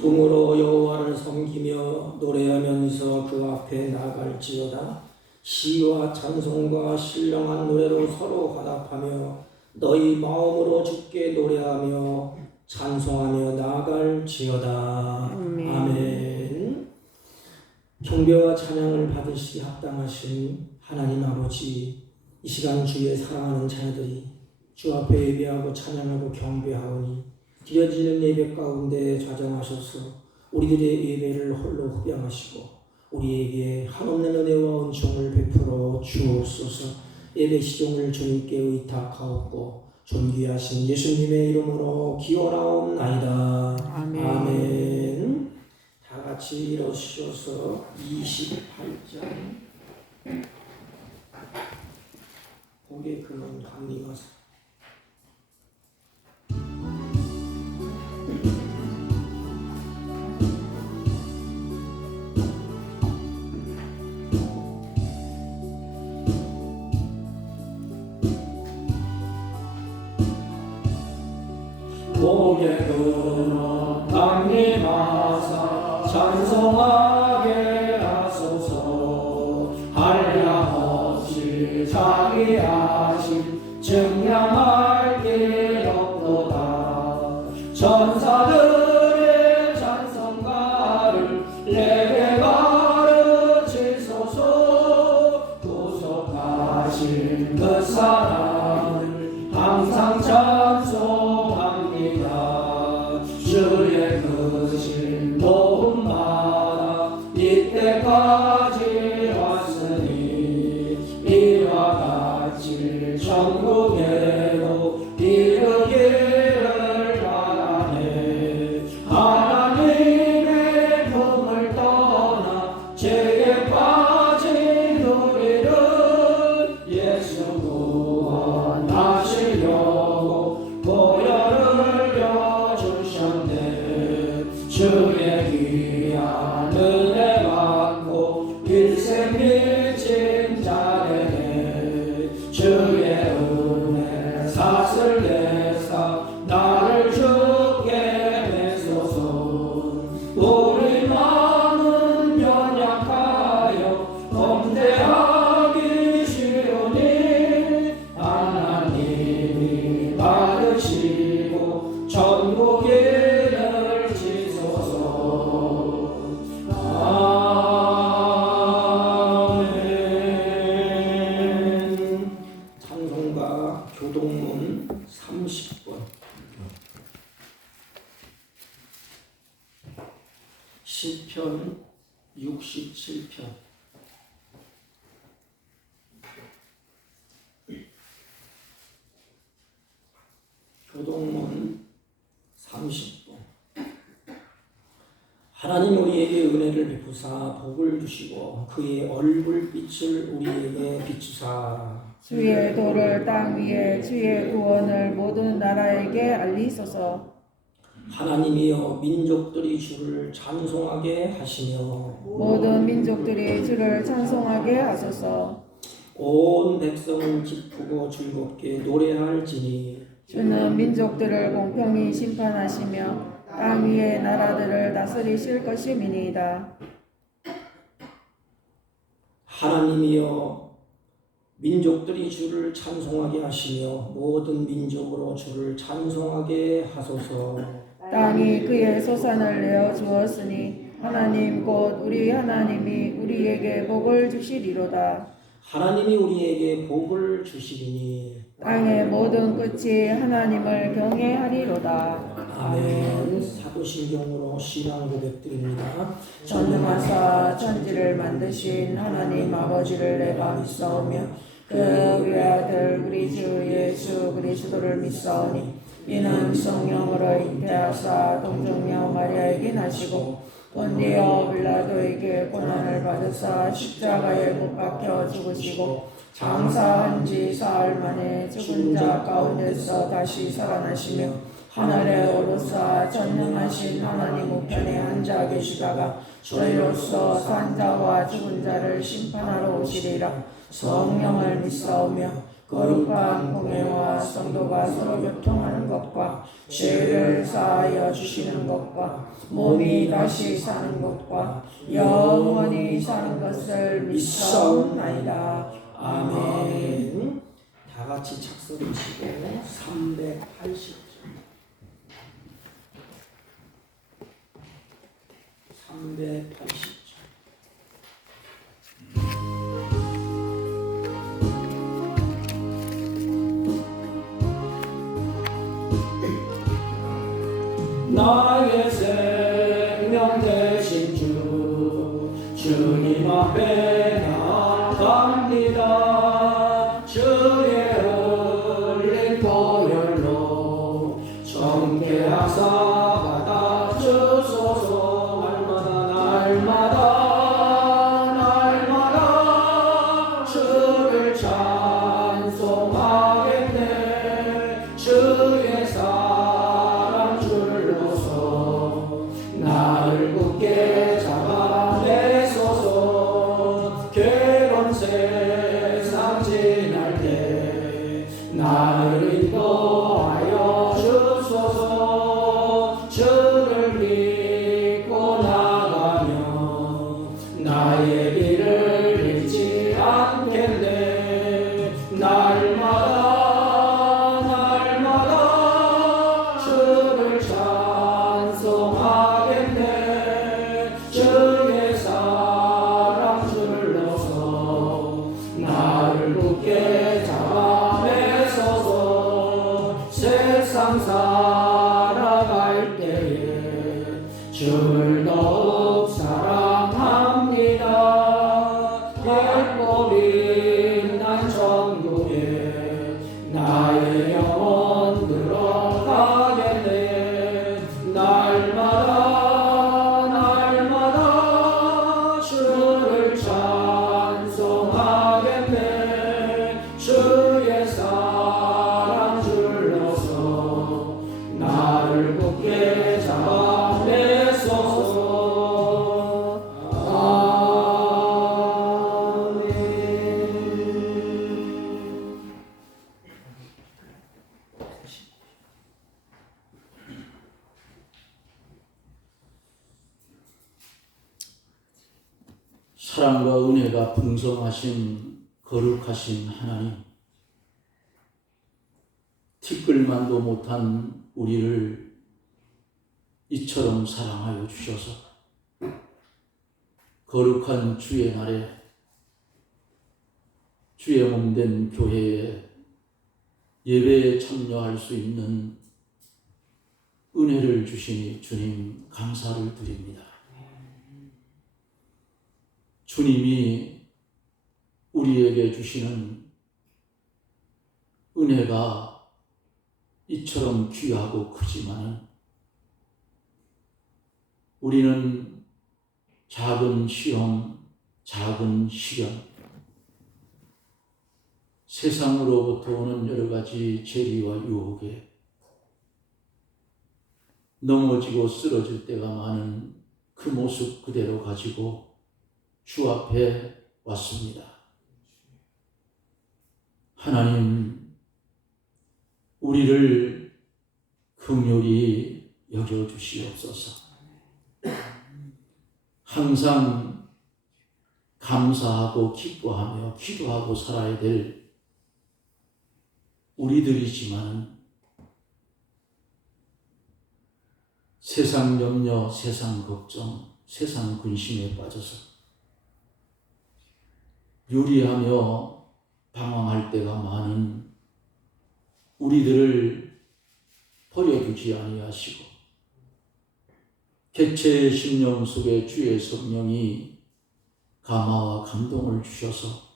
기쁨으로 여호와를 섬기며 노래하면서 그 앞에 나아갈지어다. 시와 찬송과 신령한 노래로 서로 화답하며 너희 마음으로 주께 노래하며 찬송하며 나아갈지어다. 아멘. 경배와 찬양을 받으시기 합당하신 하나님 아버지, 이 시간 주의 사랑하는 자녀들이 주 앞에 예배하고 찬양하고 경배하오니 드려지는 예배 가운데 좌정하셔서 우리들의 예배를 홀로 흡양하시고 우리에게 한없는 은혜와 은총을 베풀어 주옵소서. 예배 시종을 주님께 의탁하옵고 존귀하신 예수님의 이름으로 기원하옵나이다. 아멘. 아멘. 다 같이 일어서셔서 28장 고개 근원 강림하사. 고개 근원 강림하사 찬송하게 하소서. 한량없이 자비하심 증량할 길 없도다. 천사들의 찬송가를 내게 가르치소서. 구속하신 그 사랑을 항상 찬송합니다. 주의 크신 도움마다 이때까지 왔으니 이와 같이 천국에도 이르기를 바라네. 하나님의 품을 떠나 죄에 빠진 우리를 예수 구원하시려고 보혈을 주셨네. 주의 귀한 은혜 받고 일생 미친 자에게 주의 은혜 사슬 내사 나를 주게 해소서. 우리 마음은 연약하여 범죄하기 쉬우니 하나님이 받으시고 천국 길을 지소서. 아멘. 찬송가 교동문 30번. 시편 67편. 교동문 30번. 하나님 우리에게 은혜를 베푸사 복을 주시고 그의 얼굴빛을 우리에게 비추사. 주의 도를 땅 위에 주의 구원을 모든 나라에게 알리소서. 하나님이여 민족들이 주를 찬송하게 하시며 모든 민족들이 주를 찬송하게 하소서. 온 백성은 기쁘고 즐겁게 노래할지니 주는 민족들을 공평히 심판하시며 땅 위의 나라들을 다스리실 것임이니이다. 하나님이여 민족들이 주를 찬송하게 하시며 모든 민족으로 주를 찬송하게 하소서. 땅이 그의 소산을 내어 주었으니 하나님 곧 우리 하나님이 우리에게 복을 주시리로다. 하나님이 우리에게 복을 주시리니 땅의 모든 끝이 하나님을 경외하리로다. 아멘. 사도신경으로 신앙 고백드립니다. 전능하사 천지를 만드신 하나님 아버지를 내가 믿사오며 그 외아들 우리 주 예수 그리스도를 믿사오니 이는 성령으로 잉태하사 동정녀 마리아에게 나시고 본디오 빌라도에게 고난을 받으사 십자가에 못 박혀 죽으시고 장사한 지 사흘 만에 죽은 자 가운데서 다시 살아나시며 하늘에 오르사 전능하신 하나님 우편에 앉아 계시다가 저희로서 산 자와 죽은 자를 심판하러 오시리라. 성령을 믿사오며 거룩한 공예와 성도가 서로 교통하는 것과 죄를 사하여 주시는 것과 몸이 다시 사는 것과 영원히 사는 것을 믿사옵나이다. 아멘. 다 같이 착석하시고 380절. 380절. 나의 생명 되신 주님 앞에 나아갑니다. 주의 흘린 보혈로 정케하사 받아주소서. 날마다 주를 찬송하겠네. 주의 사랑 줄로서 나를 굳게 잡아내소서. 괴로운 세상 지날 때 나를 인도하여 주소서. 주를 믿고 나가며 나의 길을 잃지 않겠네. 날마다 주를 찬송하겠네. 주의 사랑 줄로서 나를 굳게 잡아내소서. 세상 살아갈 때에 주를 더욱 사랑합니다. 예뻐 빛난 천국에 나의 영혼 들어가겠네. 날마다 주를 찬송하겠네. 주의 사랑 줄로서 나를 굳게 잡아내소서. 사랑과 은혜가 풍성하신 거룩하신 하나님, 티끌만도 못한 우리를 이처럼 사랑하여 주셔서 거룩한 주의 날에 주의 몸된 교회에 예배에 참여할 수 있는 은혜를 주시니 주님 감사를 드립니다. 주님이 우리에게 주시는 은혜가 이처럼 귀하고 크지만 우리는 작은 시험, 작은 시련, 세상으로부터 오는 여러 가지 재리와 유혹에 넘어지고 쓰러질 때가 많은 그 모습 그대로 가지고 주 앞에 왔습니다. 하나님, 우리를 긍휼히 여겨주시옵소서. 항상 감사하고 기뻐하며 기도하고 살아야 될 우리들이지만 세상 염려, 세상 걱정, 세상 근심에 빠져서 유리하며 방황할 때가 많은 우리들을 버려두지 아니하시고 객체의 심령 속에 주의 성령이 감화와 감동을 주셔서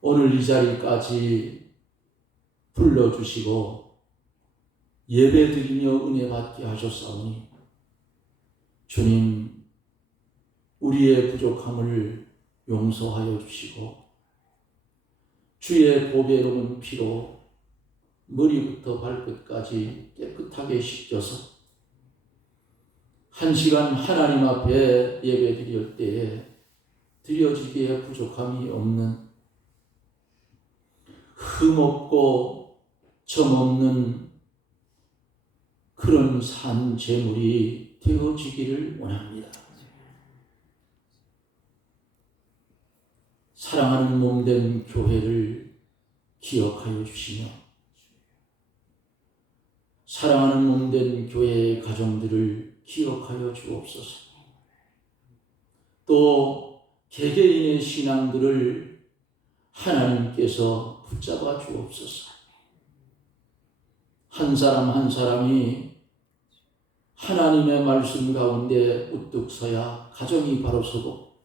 오늘 이 자리까지 불러주시고 예배드리며 은혜 받게 하셨사오니 주님, 우리의 부족함을 용서하여 주시고 주의 보배로운 피로 머리부터 발끝까지 깨끗하게 씻겨서 한 시간 하나님 앞에 예배 드릴 때에 드려지기에 부족함이 없는 흠없고 점없는 그런 산 제물이 되어지기를 원합니다. 사랑하는 몸된 교회를 기억하여 주시며 사랑하는 몸된 교회의 가정들을 기억하여 주옵소서. 또 개개인의 신앙들을 하나님께서 붙잡아 주옵소서. 한 사람 한 사람이 하나님의 말씀 가운데 우뚝 서야 가정이 바로 서고,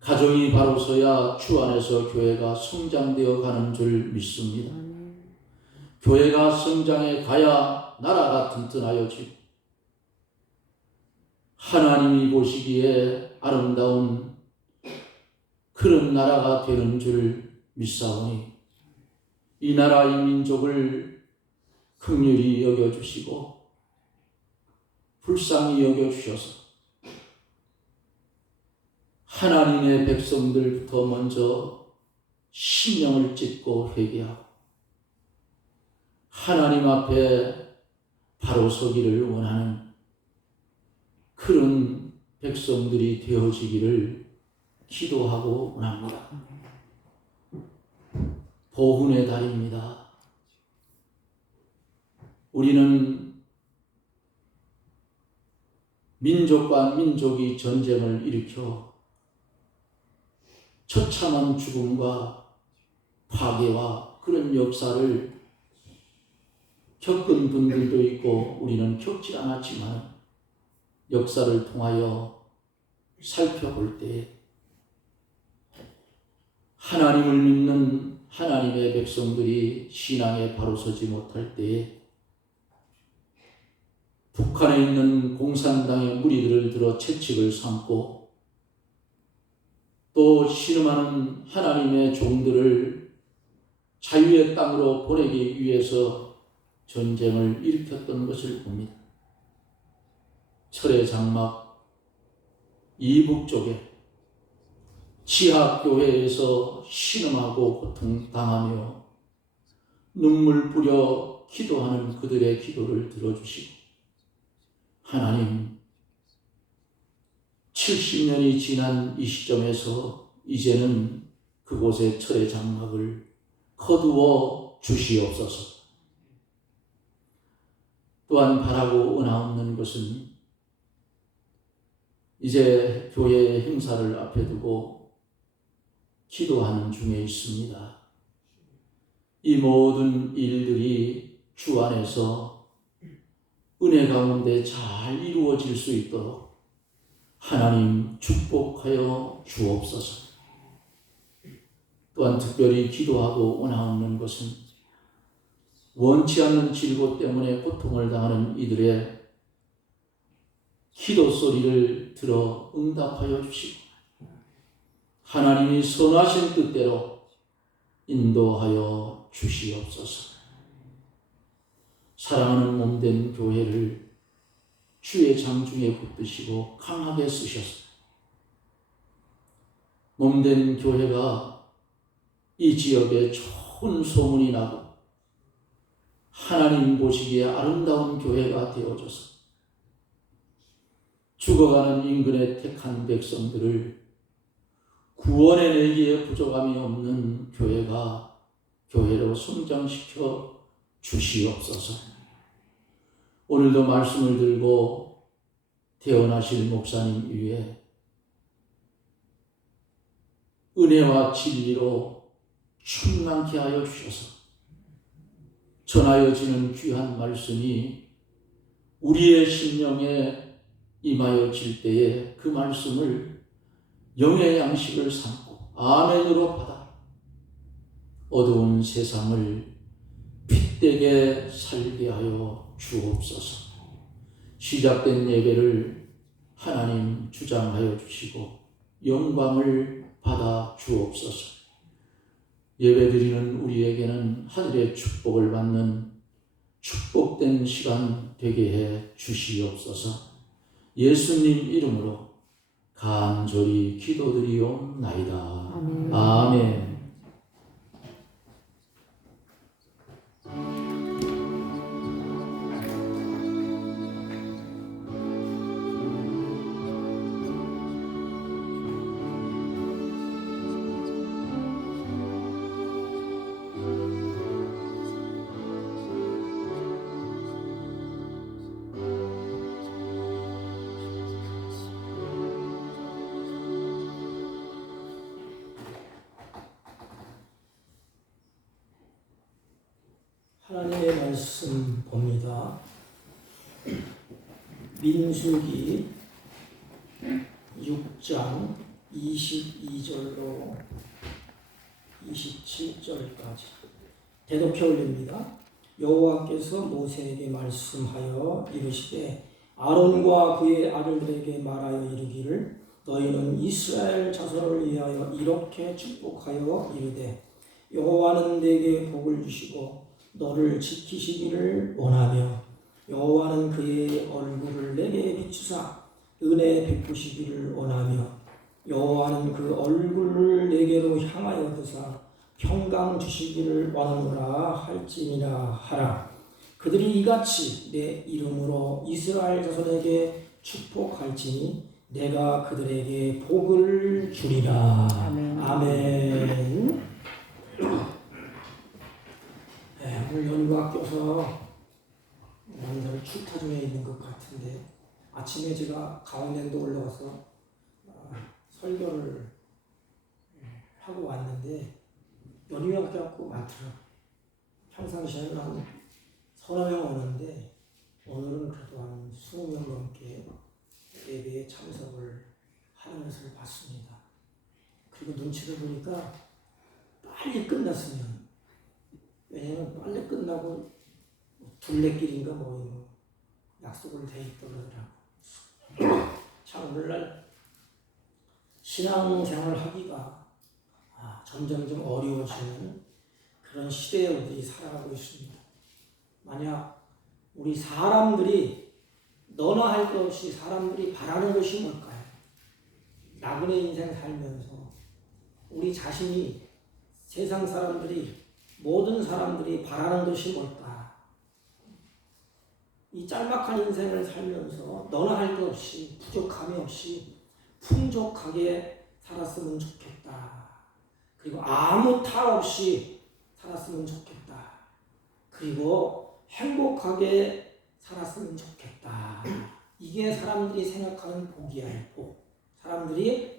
가정이 바로 서야 주 안에서 교회가 성장되어 가는 줄 믿습니다. 교회가 성장해 가야 나라가 튼튼하여지고 하나님이 보시기에 아름다운 그런 나라가 되는 줄 믿사오니 이 나라 이 민족을 긍휼히 여겨주시고 불쌍히 여겨주셔서 하나님의 백성들부터 먼저 심령을 찢고 회개하고 하나님 앞에 바로 서기를 원하는 그런 백성들이 되어지기를 기도하고 원합니다. 보훈의 달입니다. 우리는 민족과 민족이 전쟁을 일으켜 처참한 죽음과 파괴와 그런 역사를 겪은 분들도 있고 우리는 겪지 않았지만 역사를 통하여 살펴볼 때 하나님을 믿는 하나님의 백성들이 신앙에 바로 서지 못할 때에 북한에 있는 공산당의 무리들을 들어 채찍을 삼고 또 신음하는 하나님의 종들을 자유의 땅으로 보내기 위해서 전쟁을 일으켰던 것을 봅니다. 철의 장막 이북 쪽에 지하교회에서 신음하고 고통당하며 눈물 뿌려 기도하는 그들의 기도를 들어주시고 하나님 70년이 지난 이 시점에서 이제는 그곳의 철의 장막을 거두어 주시옵소서. 또한 바라고 원하옵는 것은 이제 교회의 행사를 앞에 두고 기도하는 중에 있습니다. 이 모든 일들이 주 안에서 은혜 가운데 잘 이루어질 수 있도록 하나님 축복하여 주옵소서. 또한 특별히 기도하고 원하옵는 것은 원치 않는 질고 때문에 고통을 당하는 이들의 기도 소리를 들어 응답하여 주시고 하나님이 선하신 뜻대로 인도하여 주시옵소서. 사랑하는 몸된 교회를 주의 장중에 붙드시고 강하게 쓰셔서 몸된 교회가 이 지역에 좋은 소문이 나고 하나님 보시기에 아름다운 교회가 되어져서 죽어가는 인근의 택한 백성들을 구원해 내기에 부족함이 없는 교회가 교회로 성장시켜 주시옵소서. 오늘도 말씀을 들고 태어나실 목사님 위에 은혜와 진리로 충만케 하여 주셔서 전하여지는 귀한 말씀이 우리의 심령에 임하여질 때에 그 말씀을 영의 양식을 삼고 아멘으로 받아 어두운 세상을 빛되게 살게 하여 주옵소서. 시작된 예배를 하나님 주장하여 주시고 영광을 받아 주옵소서. 예배드리는 우리에게는 하늘의 축복을 받는 축복된 시간 되게 해 주시옵소서. 예수님 이름으로 간절히 기도드리옵나이다. 아멘. 하나님의 말씀 봅니다. 민수기 6장 22절로 27절까지 대독해 올립니다. 여호와께서 모세에게 말씀하여 이르시되 아론과 그의 아들들에게 말하여 이르기를 너희는 이스라엘 자손을 위하여 이렇게 축복하여 이르되 여호와는 내게 복을 주시고 너를 지키시기를 원하며 여호와는 그의 얼굴을 내게 비추사 은혜 베푸시기를 원하며 여호와는 그 얼굴을 내게로 향하여 드사 평강 주시기를 원하노라 할지니라 하라. 그들이 이같이 내 이름으로 이스라엘 자손에게 축복할지니 내가 그들에게 복을 주리라. 아멘. 아멘. 네, 오늘 연휴가 껴서 많이들 출타 중에 있는 것 같은데 아침에 제가 강원랜도 올라가서 설교를 하고 왔는데 연휴가 껴갖고 많더라고요. 평상시에는 한 서너 명 오는데 오늘은 그래도 한 20명 넘게 예배에 참석을 하는 것을 봤습니다. 그리고 눈치를 보니까 빨리 끝났으면, 왜냐면 빨리 끝나고 둘레길인가 뭐 약속을 돼 있더라고요. 참 오늘날 신앙생활을 하기가 점점점 어려워지는 그런 시대에 우리들이 살아가고 있습니다. 만약 우리 사람들이 너나 할 것 없이 사람들이 바라는 것이 뭘까요? 나그네 인생 살면서 우리 자신이 세상 사람들이 모든 사람들이 바라는 것이 뭘까? 이 짤막한 인생을 살면서 너나 할 것 없이 부족함이 없이 풍족하게 살았으면 좋겠다. 그리고 아무 탈 없이 살았으면 좋겠다. 그리고 행복하게 살았으면 좋겠다. 이게 사람들이 생각하는 복이야, 복. 사람들이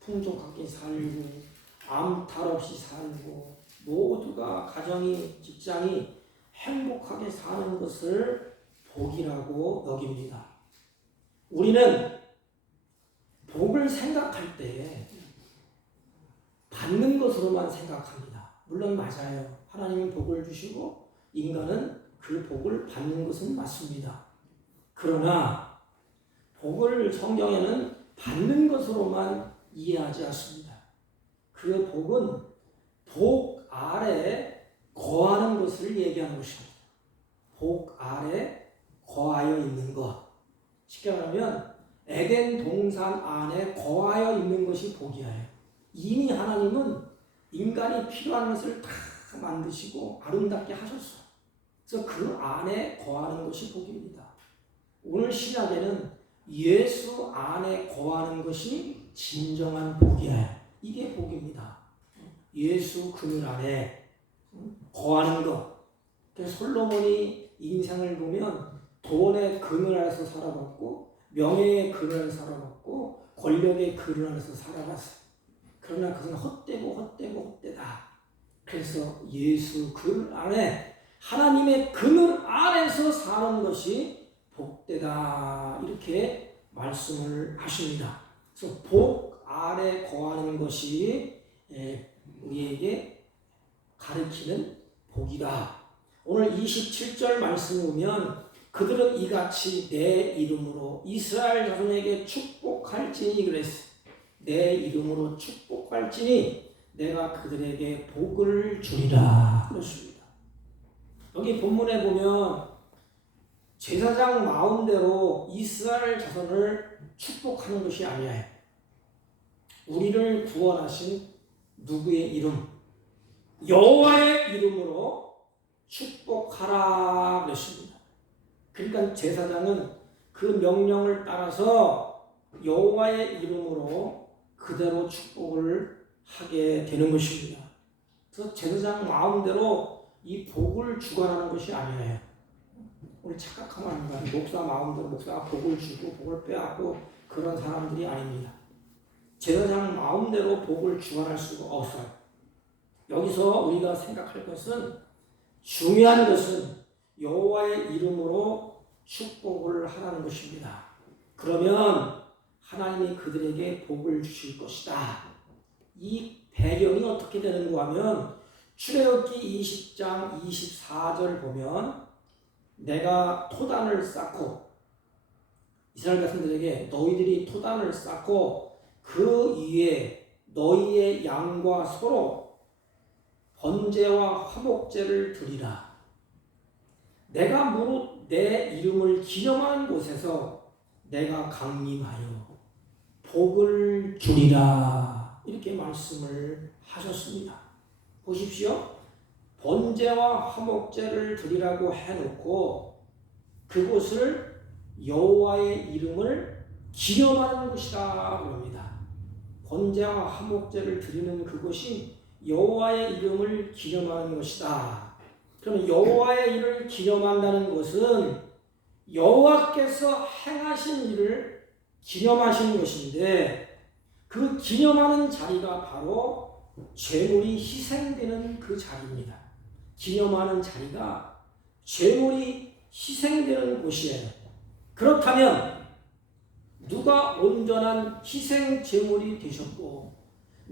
풍족하게 살고 아무 탈 없이 살고 모두가 가정이 직장이 행복하게 사는 것을 복이라고 여깁니다. 우리는 복을 생각할 때 받는 것으로만 생각합니다. 물론 맞아요. 하나님이 복을 주시고 인간은 그 복을 받는 것은 맞습니다. 그러나 복을 성경에는 받는 것으로만 이해하지 않습니다. 그 복은 복 아래 거하는 것을 얘기하는 것입니다. 복 아래 거하여 있는 것. 쉽게 말하면 에덴 동산 안에 거하여 있는 것이 복이에요. 이미 하나님은 인간이 필요한 것을 다 만드시고 아름답게 하셨어요. 그래서 그 안에 거하는 것이 복입니다. 오늘 신약에는 예수 안에 거하는 것이 진정한 복이에요. 이게 복입니다. 예수 그늘 안에 거하는 것. 그래서 솔로몬이 인생을 보면 돈의 그늘 안에서 살아갔고 명예의 그늘 안에서 살아갔고 권력의 그늘 안에서 살아갔어요. 그러나 그것은 헛되다. 그래서 예수 그늘 안에 하나님의 그늘 안에서 사는 것이 복되다. 이렇게 말씀을 하십니다. 그래서 복 아래 거하는 것이 우리에게 가르치는 복이다. 오늘 27절 말씀을 보면 그들은 이같이 내 이름으로 이스라엘 자손에게 축복할지니 그랬어요. 내 이름으로 축복할지니 내가 그들에게 복을 주리라 그렇습니다. 여기 본문에 보면 제사장 마음대로 이스라엘 자손을 축복하는 것이 아니에요. 우리를 구원하신 누구의 이름? 여호와의 이름으로 축복하라 그랬습니다. 그러니까 제사장은 그 명령을 따라서 여호와의 이름으로 그대로 축복을 하게 되는 것입니다. 그래서 제사장 마음대로 이 복을 주관하는 것이 아니에요. 우리 착각하면 안 돼요. 목사 마음대로 목사가 복을 주고 복을 빼앗고 그런 사람들이 아닙니다. 제사장 마음대로 복을 주관할 수가 없어요. 여기서 우리가 생각할 것은 중요한 것은 여호와의 이름으로 축복을 하라는 것입니다. 그러면 하나님이 그들에게 복을 주실 것이다. 이 배경이 어떻게 되는가 하면 출애굽기 20장 24절 보면 내가 토단을 쌓고 이스라엘 백성들에게 너희들이 토단을 쌓고 그 위에 너희의 양과 소로 번제와 화목제를 드리라. 내가 무릇 내 이름을 기념하는 곳에서 내가 강림하여 복을 주리라. 이렇게 말씀을 하셨습니다. 보십시오. 번제와 화목제를 드리라고 해놓고 그곳을 여호와의 이름을 기념하는 곳이다 그럽니다. 번제와 화목제를 드리는 그곳이 여호와의 이름을 기념하는 것이다. 그러면 여호와의 일을 기념한다는 것은 여호와께서 행하신 일을 기념하시는 것인데 그 기념하는 자리가 바로 제물이 희생되는 그 자리입니다. 기념하는 자리가 제물이 희생되는 곳이에요. 그렇다면 누가 온전한 희생 제물이 되셨고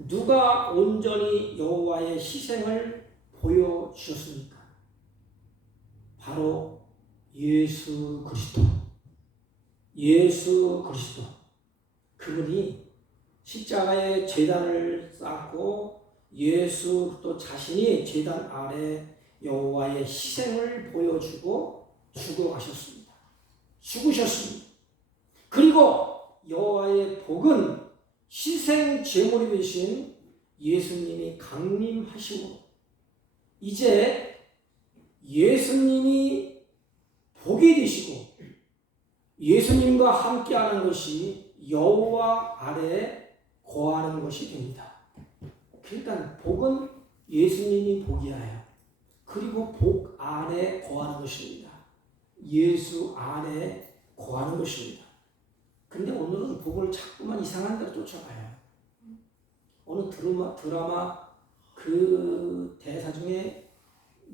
누가 온전히 여호와의 희생을 보여주셨습니까? 바로 예수 그리스도. 예수 그리스도. 그분이 십자가에 제단을 쌓고 예수 또 자신이 제단 아래 여호와의 희생을 보여주고 죽어가셨습니다. 죽으셨습니다. 그리고 여호와의 복은 희생 제물이 되신 예수님이 강림하시고 이제 예수님이 복이 되시고 예수님과 함께하는 것이 여호와 아래 거하는 것이 됩니다. 그러니까 복은 예수님이 복이에요. 그리고 복 안에 거하는 것입니다. 예수 안에 거하는 것입니다. 근데 오늘은 복을 자꾸만 이상한 데로 쫓아가요. 어느 드라마 그 대사 중에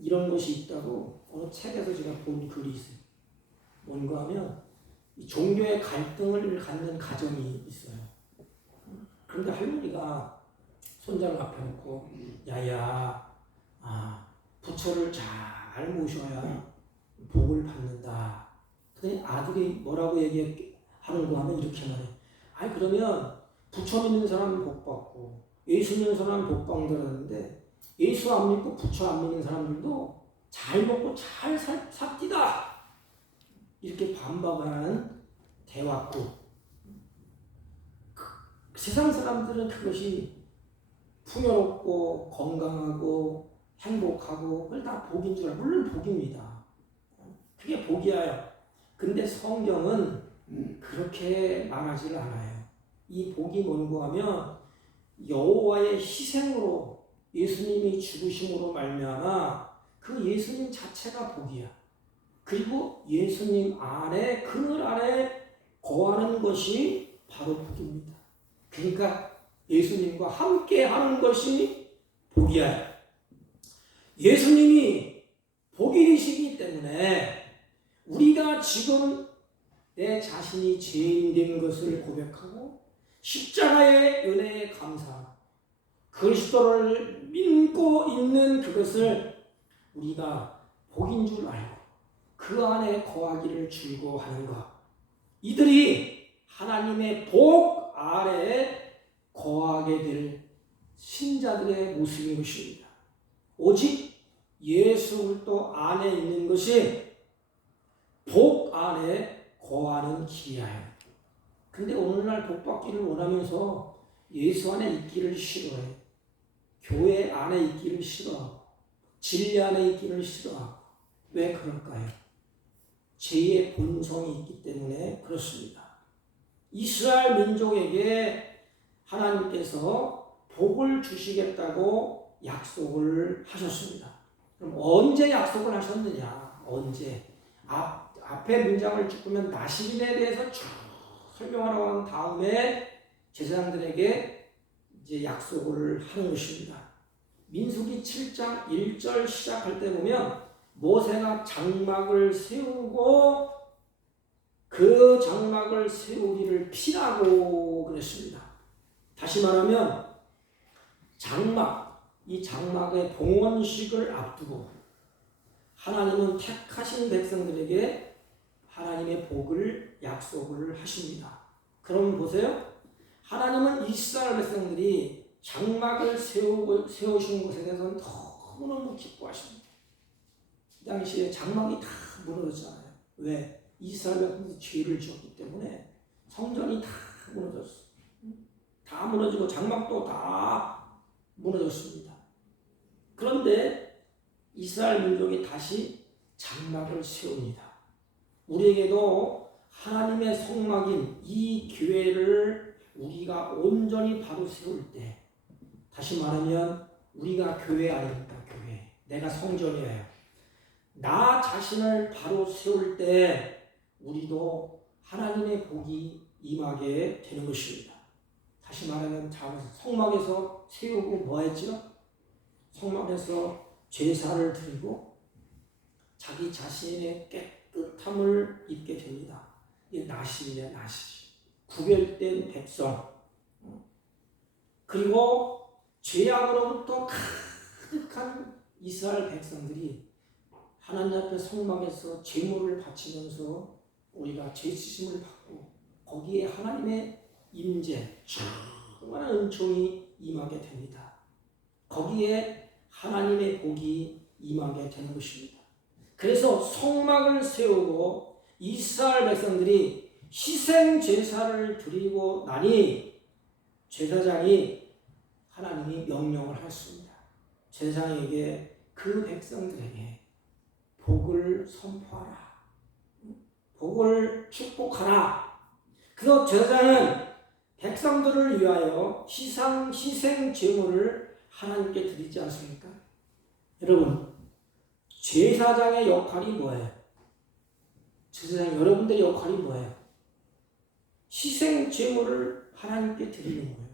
이런 것이 있다고 어느 책에서 제가 본 글이 있어요. 뭔가 하면 이 종교의 갈등을 갖는 가정이 있어요. 그런데 할머니가 손자를 앞에 놓고 야야 부처를 잘 모셔야 복을 받는다. 그랬더니 아들이 뭐라고 얘기하는가 하면 이렇게 말해. 아니 그러면 부처 믿는 사람은 복 받고 예수 믿는 사람은 복 받는다는데 예수 안 믿고 부처 안 믿는 사람들도 잘 먹고 잘 삽디다. 이렇게 반박하는 대화구. 세상 사람들은 그것이 풍요롭고 건강하고 행복하고 그걸 다 복인 줄 알고 물론 복입니다. 그게 복이에요. 근데 성경은 그렇게 말하지를 않아요. 이 복이 뭔고 하면 여호와의 희생으로 예수님이 죽으심으로 말미암아 그 예수님 자체가 복이야. 그리고 예수님 안에 그늘 안에 거하는 것이 바로 복입니다. 그러니까 예수님과 함께 하는 것이 복이야. 예수님이 복이 되시기 때문에 우리가 지금 내 자신이 죄인된 것을 고백하고 십자가의 은혜에 감사, 그리스도를 믿고 있는 그것을 우리가 복인 줄 알고 그 안에 거하기를 즐거워하는 것. 이들이 하나님의 복 아래에 거하게 될 신자들의 모습인 것입니다. 오직 예수 그리스도 안에 있는 것이 복 안에 거하는 길이에요. 근데 오늘날 복 받기를 원하면서 예수 안에 있기를 싫어해. 교회 안에 있기를 싫어하고 진리 안에 있기를 싫어하고. 왜 그럴까요? 죄의 본성이 있기 때문에 그렇습니다. 이스라엘 민족에게 하나님께서 복을 주시겠다고 약속을 하셨습니다. 그럼 언제 약속을 하셨느냐? 언제? 앞에 문장을 쭉 보면 나시린에 대해서 쭉 설명하라고 한 다음에 제사장들에게 이제 약속을 하는 것입니다. 민수기 7장 1절 시작할 때 보면 모세가 장막을 세우고 그 장막을 세우기를 피라고 그랬습니다. 다시 말하면 장막, 이 장막의 봉헌식을 앞두고 하나님은 택하신 백성들에게 하나님의 복을 약속을 하십니다. 그럼 보세요. 하나님은 이스라엘 백성들이 장막을 세우신 것에 대해서는 너무너무 기뻐하십니다. 이 당시에 장막이 다 무너졌잖아요. 왜? 이스라엘 백성들이 죄를 지었기 때문에 성전이 다 무너졌어요. 다 무너지고 장막도 다 무너졌습니다. 그런데 이스라엘 민족이 다시 장막을 세웁니다. 우리에게도 하나님의 성막인 이 교회를 우리가 온전히 바로 세울 때, 다시 말하면 우리가 교회 아닙니까? 교회. 내가 성전이에요. 나 자신을 바로 세울 때 우리도 하나님의 복이 임하게 되는 것입니다. 다시 말하면 성막에서 세우고 뭐 했죠? 성막에서 제사를 드리고 자기 자신의 깨끗함을 입게 됩니다. 이게 나시이에요, 나시. 구별된 백성. 그리고 죄악으로부터 가득한 이스라엘 백성들이 하나님 앞에 성막에서 제물을 바치면서 우리가 죄 씻음을 받고 거기에 하나님의 임재, 충만한 은총이 임하게 됩니다. 거기에 하나님의 복이 임하게 되는 것입니다. 그래서 성막을 세우고 이스라엘 백성들이 희생 제사를 드리고 나니 제사장이 하나님이 명령을 했습니다. 제사장에게 그 백성들에게 복을 선포하라. 복을 축복하라. 그래서 제사장은 백성들을 위하여 희생 제물을 하나님께 드리지 않습니까? 여러분, 제사장의 역할이 뭐예요? 제사장 여러분들의 역할이 뭐예요? 희생 제물을 하나님께 드리는 거예요.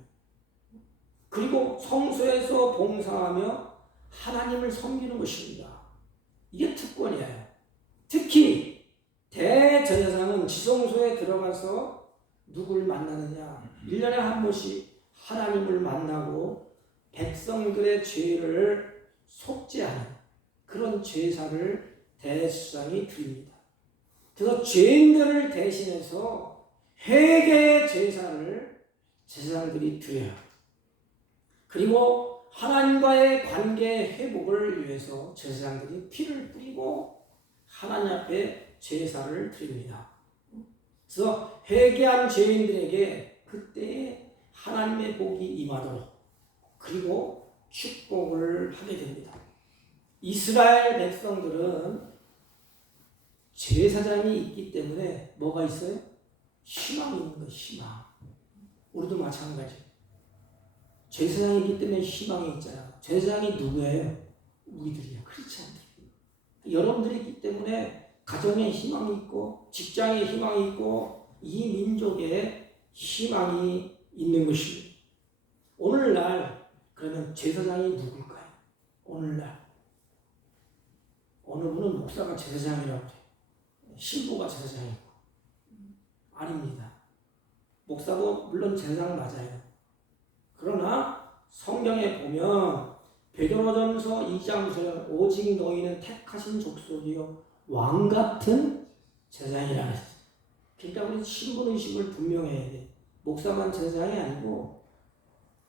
그리고 성소에서 봉사하며 하나님을 섬기는 것입니다. 이게 특권이에요. 특히 대제사장은 지성소에 들어가서 누굴 만나느냐? 1년에 한 번씩 하나님을 만나고 백성들의 죄를 속죄하는 그런 제사를 대제사장이 드립니다. 그래서 죄인들을 대신해서 회개의 제사를 제사장들이 드려요. 그리고 하나님과의 관계 회복을 위해서 제사장들이 피를 뿌리고 하나님 앞에 제사를 드립니다. 그래서 회개한 죄인들에게 그때 하나님의 복이 임하도록 그리고 축복을 하게 됩니다. 이스라엘 백성들은 제사장이 있기 때문에 뭐가 있어요? 희망이 있는 거예요. 희망. 우리도 마찬가지. 제사장이 있기 때문에 희망이 있잖아요. 제사장이 누구예요? 우리들이에요. 크리스찬들. 여러분들이 있기 때문에 가정에 희망이 있고 직장에 희망이 있고 이 민족에 희망이 있는 것입니다. 오늘날 그러면 제사장이 누굴까요? 오늘날 어느 분은 목사가 제사장이라고 해요. 신부가 제사장이고 아닙니다. 목사도 물론 제사장 맞아요. 그러나 성경에 보면 베드로전서 2장 9절에 오직 너희는 택하신 족속이요 왕 같은 제사장이라 했어요. 그러니까 우리 신분의식을 분명해야 돼. 목사만 제사장이 아니고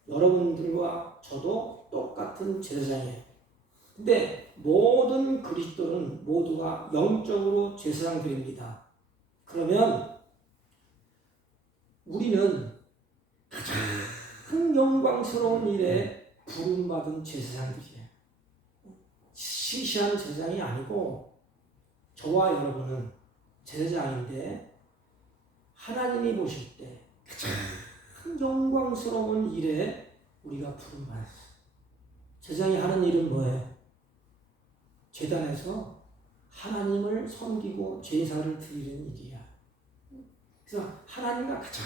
여러분들과 저도 똑같은 제사장이에요. 근데 모든 그리스도는 모두가 영적으로 제사장들입니다. 그러면 우리는 가장 영광스러운 일에 부름받은 제사장들이에요. 시시한 제사장이 아니고 저와 여러분은 제사장인데 하나님이 보실 때 가장 영광스러운 일에 우리가 부름받았어요. 제사장이 하는 일은 뭐예요? 제단에서 하나님을 섬기고 제사를 드리는 일이야. 그래서 하나님과 가장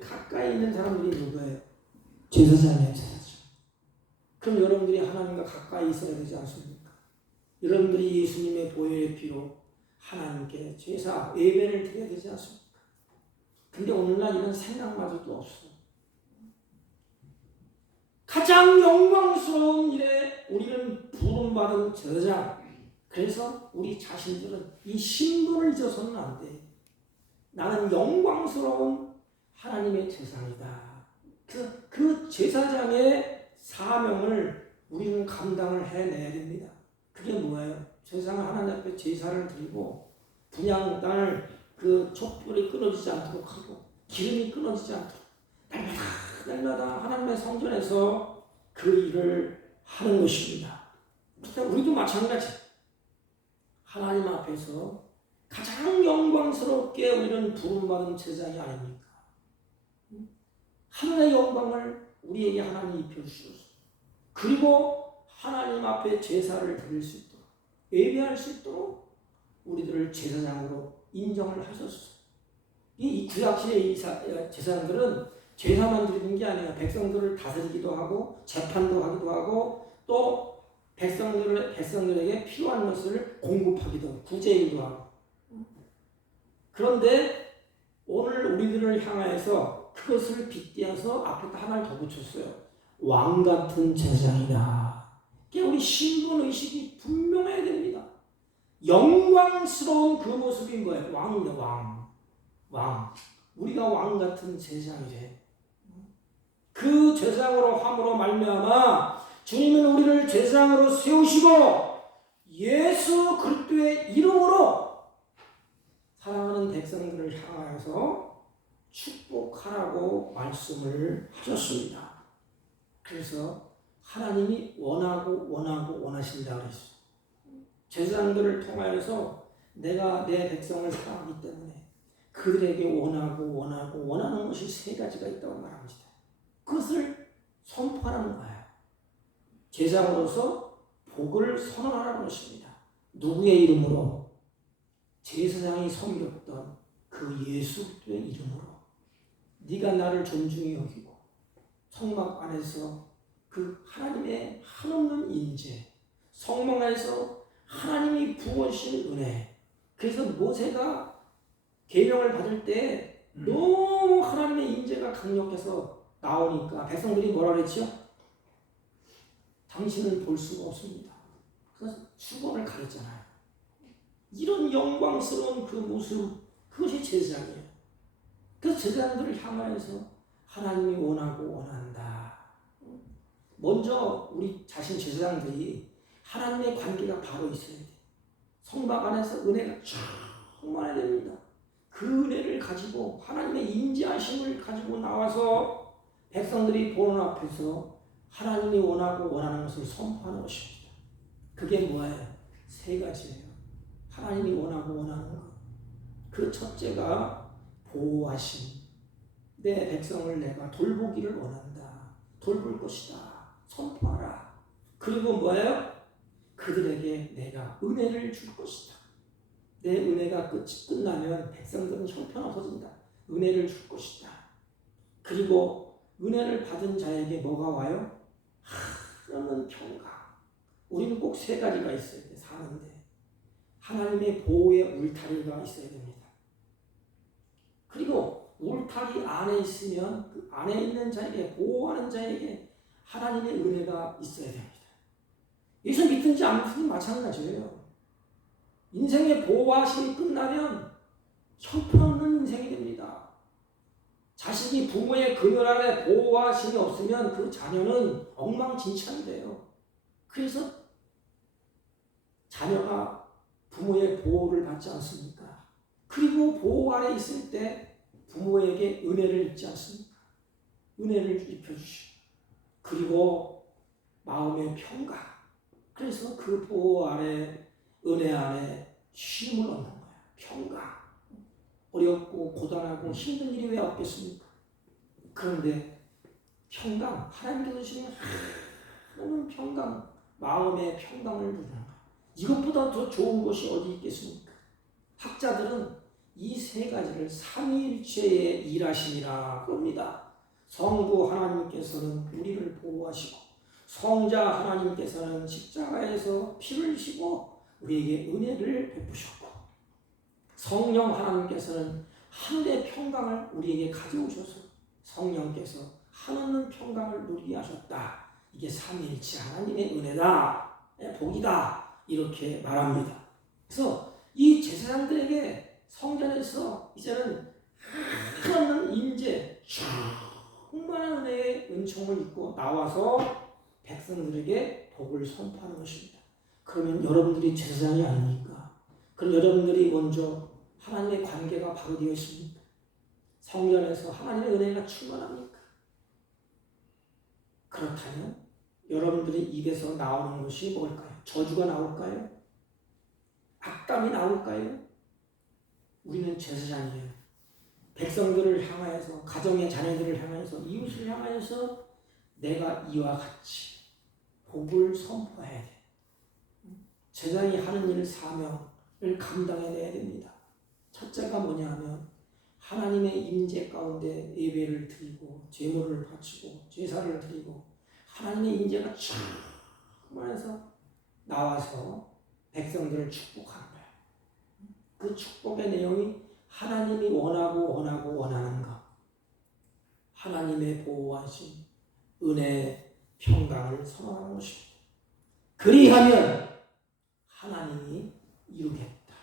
가까이 있는 사람들이 누구예요? 제사장이에요, 제사장. 그럼 여러분들이 하나님과 가까이 있어야 되지 않습니까? 여러분들이 예수님의 보혈의 피로 하나님께 제사, 예배를 드려야 되지 않습니까? 근데 오늘날 이런 생각마저도 없어. 가장 영광스러운 일에 우리는 부름받은 제사장. 그래서 우리 자신들은 이 신분을 잊어서는 안 돼. 나는 영광스러운 하나님의 제사장이다. 그 제사장의 사명을 우리는 감당을 해내야 됩니다. 그게 뭐예요? 제사장은 하나님 앞에 제사를 드리고 분향단을 그 촛불이 끊어지지 않도록 하고 기름이 끊어지지 않도록 날마다 하나님의 성전에서 그 일을 하는 것입니다. 우리도 마찬가지. 하나님 앞에서 가장 영광스럽게 우리는 부름받은 제사장이 아닙니까? 하늘의 영광을 우리에게 하나님이 입혀주셨어. 그리고 하나님 앞에 제사를 드릴 수 있도록, 예배할 수 있도록 우리들을 제사장으로 인정을 하셨어. 이 구약시대의 제사장들은 제사만 드리는 게 아니라 백성들을 다스리기도 하고 재판도 하기도 하고 또 백성들에게 필요한 것을 공급하기도 하고 구제일도 하고. 그런데 오늘 우리들을 향하여서 그것을 빗대어서 앞에다 하나를 더 붙였어요. 왕 같은 제사장이다. 우리 신분의식이 분명해야 됩니다. 영광스러운 그 모습인 거예요. 왕이다, 왕. 우리가 왕 같은 제사장이래. 그 제사장으로 함으로 말미암아 주님은 우리를 제사장으로 세우시고 예수 그리스도의 이름으로 사랑하는 백성들을 향하여서 축복하라고 말씀을 하셨습니다. 그래서 하나님이 원하신다 그랬어요. 제사장들을 통하여서 내가 내 백성을 사랑하기 때문에 그들에게 원하는 것이 세 가지가 있다고 말합니다. 그것을 선포하는 거예요. 제사장으로서 복을 선언하라는 것입니다. 누구의 이름으로? 제사장이 섬겼던 그 예수 그리스도의 이름으로. 네가 나를 존중히 여기고 성막 안에서 그 하나님의 한없는 인재, 성막 안에서 하나님이 부어주신 은혜. 그래서 모세가 계명을 받을 때 너무 하나님의 인재가 강력해서 나오니까 백성들이 뭐라 그랬죠? 당신을 볼 수가 없습니다. 그래서 수건을 가렸잖아요. 이런 영광스러운 그 모습, 그것이 제사장이에요. 그래서 제사장들을 향하여서 하나님이 원한다. 먼저 우리 자신 제사장들이 하나님의 관계가 바로 있어야 돼. 성막 안에서 은혜가 충만해야 됩니다. 그 은혜를 가지고 하나님의 인지하심을 가지고 나와서 백성들이 보는 앞에서 하나님이 원하는 것을 선포하는 것입니다. 그게 뭐예요? 세 가지예요. 하나님이 원하는 것. 그 첫째가 보호하심. 내 백성을 내가 돌보기를 원한다. 돌볼 것이다. 선포하라. 그리고 뭐예요? 그들에게 내가 은혜를 줄 것이다. 내 은혜가 끝나면 백성들은 형편없어진다. 은혜를 줄 것이다. 그리고 은혜를 받은 자에게 뭐가 와요? 하나는 평강. 우리는 꼭 세 가지가 있어야 돼. 사는데 하나님의 보호의 울타리가 있어야 됩니다. 그리고 울타리 안에 있으면 그 안에 있는 자에게, 보호하는 자에게 하나님의 은혜가 있어야 됩니다. 예수 믿든지 안 믿든지 마찬가지예요. 인생의 보호하심이 끝나면 형편없는 인생이 됩니다. 자식이 부모의 그늘 아래 보호하심이 없으면 그 자녀는 엉망진창이 돼요. 그래서 자녀가 부모의 보호를 받지 않습니까? 그리고 보호 아래 있을 때 부모에게 은혜를 입지 않습니까? 은혜를 입혀주시고 그리고 마음의 평강. 그래서 그 보호 아래, 은혜 안에 쉼을 얻는 거예요. 평강. 어렵고 고단하고 힘든 일이 왜 없겠습니까? 그런데 평강, 하나님께서 주시는 하나님 평강, 마음의 평강을 누리는 거예요. 이것보다 더 좋은 것이 어디 있겠습니까? 학자들은 이 세 가지를 삼위일체의 일하심이라 합니다. 성부 하나님께서는 우리를 보호하시고 성자 하나님께서는 십자가에서 피를 흘리시고 우리에게 은혜를 베푸셨고 성령 하나님께서는 하늘의 평강을 우리에게 가져오셔서 성령께서 한없는 평강을 누리게 하셨다. 이게 삼위일체 하나님의 은혜다, 복이다, 이렇게 말합니다. 그래서 이 제사장들에게 성전에서 이제는 한없는 임재, 충만한 은혜의 은총을 입고 나와서 백성들에게 복을 선포하는 것입니다. 그러면 여러분들이 제사장이 아닙니까? 그럼 여러분들이 먼저 하나님의 관계가 바로 되어 있습니까? 성전에서 하나님의 은혜가 충만합니까? 그렇다면 여러분들의 입에서 나오는 것이 뭘까요? 저주가 나올까요? 악담이 나올까요? 우리는 제사장이에요. 백성들을 향하여서, 가정의 자녀들을 향하여서, 이웃을 향하여서 내가 이와 같이 복을 선포해야 돼. 제사장이 하는 일, 사명을 감당해내야 됩니다. 첫째가 뭐냐 하면 하나님의 임재 가운데 예배를 드리고 제물을 바치고 제사를 드리고 하나님의 임재가 충만해서 나와서 백성들을 축복하는 거예요. 그 축복의 내용이 하나님이 원하는 것, 하나님의 보호하신 은혜, 평강을 선언하는 것입니다. 그리하면 하나님이 이루겠다.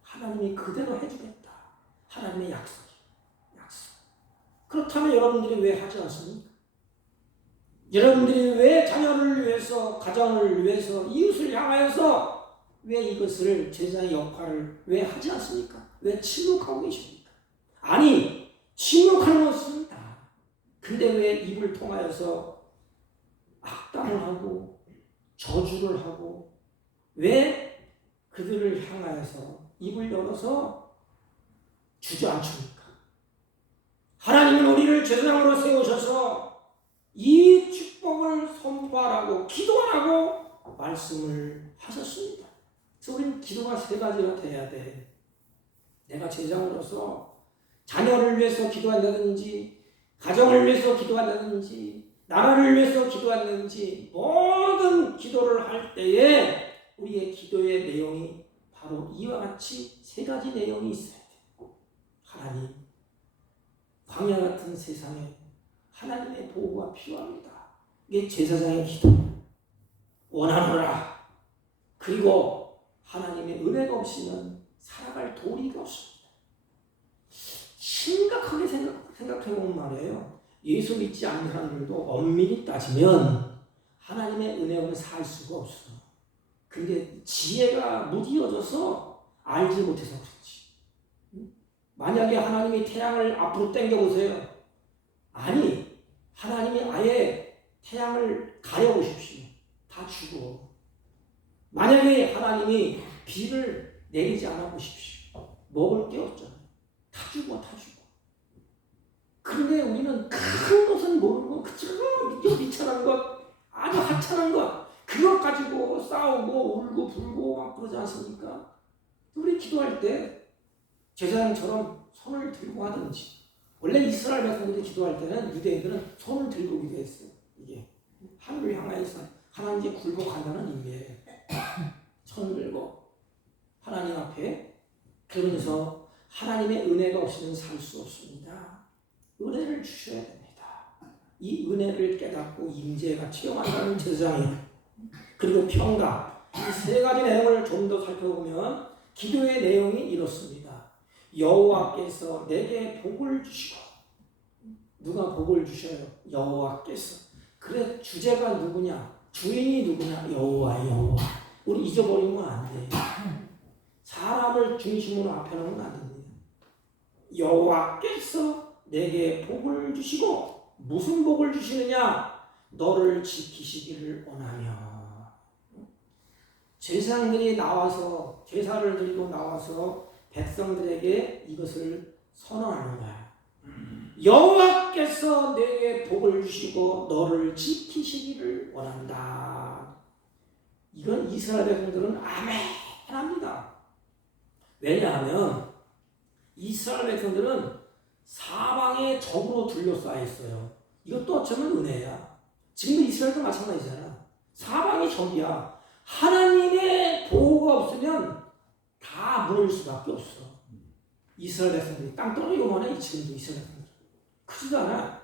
하나님이 그대로 해주겠다. 하나님의 약속. 그렇다면 여러분들이 왜 하지 않습니까? 여러분들이 왜 자녀를 위해서, 가정을 위해서, 이웃을 향하여서 왜 이것을 제사장의 역할을 왜 하지 않습니까? 왜 침묵하고 계십니까? 아니, 침묵하는 것입니다. 근데 왜 입을 통하여서 악담을 하고 저주를 하고 왜 그들을 향하여서 입을 열어서 주저앉힙니까? 하나님은 우리를 제사장으로 세우셔서 이 축복을 선포하라고 기도하라고 말씀을 하셨습니다. 그래서 우리는 기도가 세 가지가 돼야 돼. 내가 제사장으로서 자녀를 위해서 기도한다든지 가정을 위해서 기도한다든지 나라를 위해서 기도한다든지 모든 기도를 할 때에 우리의 기도의 내용이 바로 이와 같이 세 가지 내용이 있어야 돼요. 하나님, 광야 같은 세상에 하나님의 보호가 필요합니다. 이게 제사장의 기도. 원하노라. 그리고 하나님의 은혜가 없이는 살아갈 도리가 없습니다. 심각하게 생각해보면 말이에요. 예수 믿지 않는 사람들도 엄밀히 따지면 하나님의 은혜 없이 살 수가 없어. 근데 지혜가 무디어져서 알지 못해서 그렇지. 만약에 하나님이 태양을 앞으로 당겨보세요. 아니, 하나님이 아예 태양을 가려보십시오. 다 죽어. 만약에 하나님이 비를 내리지 않아 보십시오. 먹을 게 없잖아요. 다 죽어. 그런데 우리는 큰 것은 모르는 것, 그저 비천한 것, 아주 하찮은 것, 그것 가지고 싸우고 울고 불고 막 그러지 않습니까? 우리 기도할 때 제사장처럼 손을 들고 하든지, 원래 이스라엘 백성들이 기도할 때는 유대인들은 손을 들고 기도했어요. 이게 하늘을 향하여서 하나님께 굴복한다는 의미예요. 손을 들고 하나님 앞에, 그러면서 하나님의 은혜가 없이는 살 수 없습니다. 은혜를 주셔야 됩니다. 이 은혜를 깨닫고 임재가 체험한다는 제사장이에요. 그리고 평강, 이 세 가지 내용을 좀 더 살펴보면 기도의 내용이 이렇습니다. 여호와께서 내게 복을 주시고, 누가 복을 주셔요? 여호와께서. 그래, 주제가 누구냐? 주인이 누구냐? 여호와. 우리 잊어버리면 안 돼. 사람을 중심으로 앞에 놓으면 안 됩니다. 여호와께서 내게 복을 주시고, 무슨 복을 주시느냐? 너를 지키시기를 원하며. 제사장들이 나와서 제사를 드리고 나와서 백성들에게 이것을 선언하는 거야. 여호와께서 내게 복을 주시고 너를 지키시기를 원한다. 이건 이스라엘 백성들은 아멘 합니다. 왜냐하면 이스라엘 백성들은 사방에 적으로 둘러싸여 있어요. 이것도 어쩌면 은혜야. 지금도 이스라엘도 마찬가지잖아. 사방이 적이야. 하나님의 보호가 없으면 다 무너질 수밖에 없어. 이스라엘 백성들이 땅덩어리 요만해. 지금도 이스라엘 백성들 크지도 않아.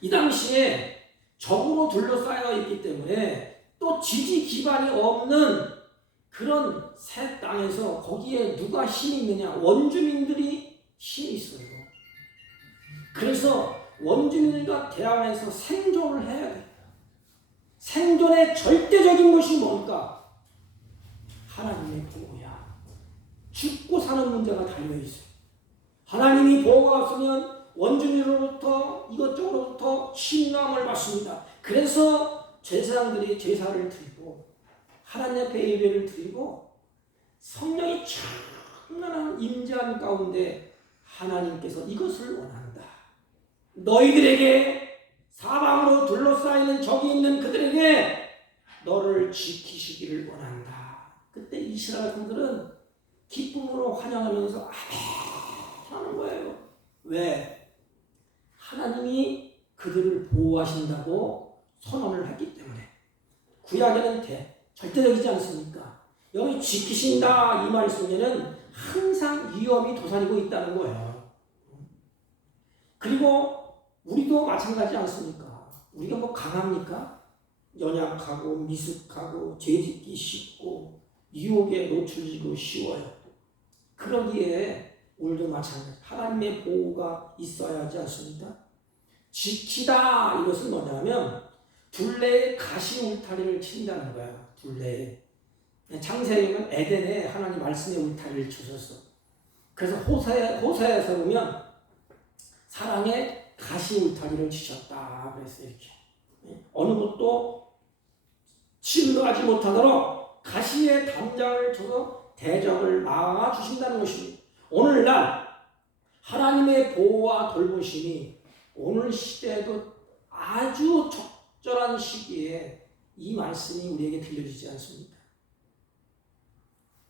이 당시에 적으로 둘러싸여 있기 때문에 또 지지 기반이 없는 그런 새 땅에서 거기에 누가 힘이 있느냐? 원주민들이 힘이 있어요. 그래서 원주민과 대항해서 생존을 해야 돼. 생존의 절대적인 것이 뭘까? 하나님의 보호야. 죽고 사는 문제가 달려있어. 하나님이 보호가 없으면 원주민으로부터 이것저것으로부터 침노함을 받습니다. 그래서 제사장들이 제사를 드리고 하나님 앞에 예배를 드리고 성령이 충만한 임재한 가운데 하나님께서 이것을 원한다. 너희들에게 사방으로 둘러싸이는 적이 있는 그들에게 너를 지키시기를 원한다. 그때 이스라엘 분들은 기쁨으로 환영하면서 아멘 하는 거예요. 왜? 하나님이 그들을 보호하신다고 선언을 했기 때문에. 구약에는 절대적이지 않습니까? 여기 지키신다 이 말 속에는 항상 위험이 도사리고 있다는 거예요. 그리고 우리도 마찬가지 않습니까? 우리가 뭐 강합니까? 연약하고 미숙하고 죄짓기 쉽고 유혹에 노출지고 쉬워요. 그러기에 우리도 마찬가지. 하나님의 보호가 있어야 하지 않습니까? 지키다 이것은 뭐냐면 둘레에 가시 울타리를 친다는 거야. 둘레에. 창세기는 에덴에 하나님 말씀의 울타리를 치셨어. 그래서 호세에서 보면 사랑의 가시 울타리를 치셨다 그랬어요. 이렇게. 어느 것도 침노하지 못하도록 가시의 담장을 쳐서 대적을 막아주신다는 것입니다. 오늘날 하나님의 보호와 돌보심이 오늘 시대에도 아주 적절한 시기에 이 말씀이 우리에게 들려주지 않습니까?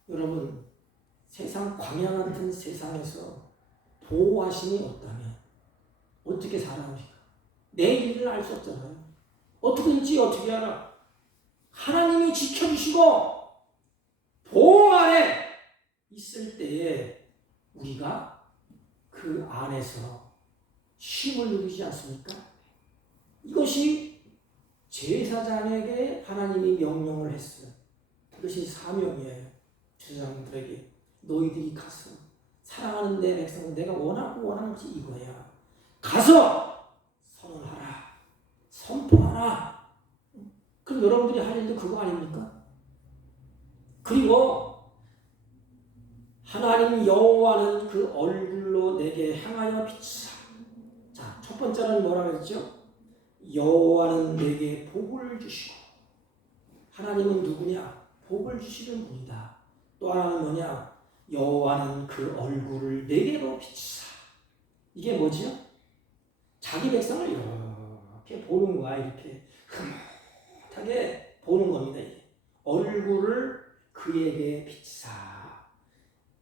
여러분, 세상 광야 같은 세상에서 보호하심이 없다면 어떻게 살아갑니까? 내일을 알 수 없잖아요. 어떻게든지 어떻게 알아? 하나님이 지켜주시고 보호 아래 있을 때에 우리가 그 안에서 쉼을 누리지 않습니까? 이것이 제사장에게 하나님이 명령을 했어요. 이것이 사명이에요. 제사장들에게 너희들이 가서 사랑하는 내 백성은 내가 원하는 것이 이거야. 가서 선언하라. 선포하라. 그럼 여러분들이 할 일도 그거 아닙니까? 그리고 하나님 여호와는 그 얼굴로 내게 향하여 비치사. 자, 첫 번째는 뭐라고 했죠? 여호와는 내게 복을 주시고. 하나님은 누구냐? 복을 주시는 분이다. 또 하나는 뭐냐? 여호와는 그 얼굴을 내게로 비치사. 이게 뭐지요? 자기 백성을 이렇게 보는 거야. 이렇게 흐뭇하게 보는 겁니다. 이게. 얼굴을 그에게 비치사.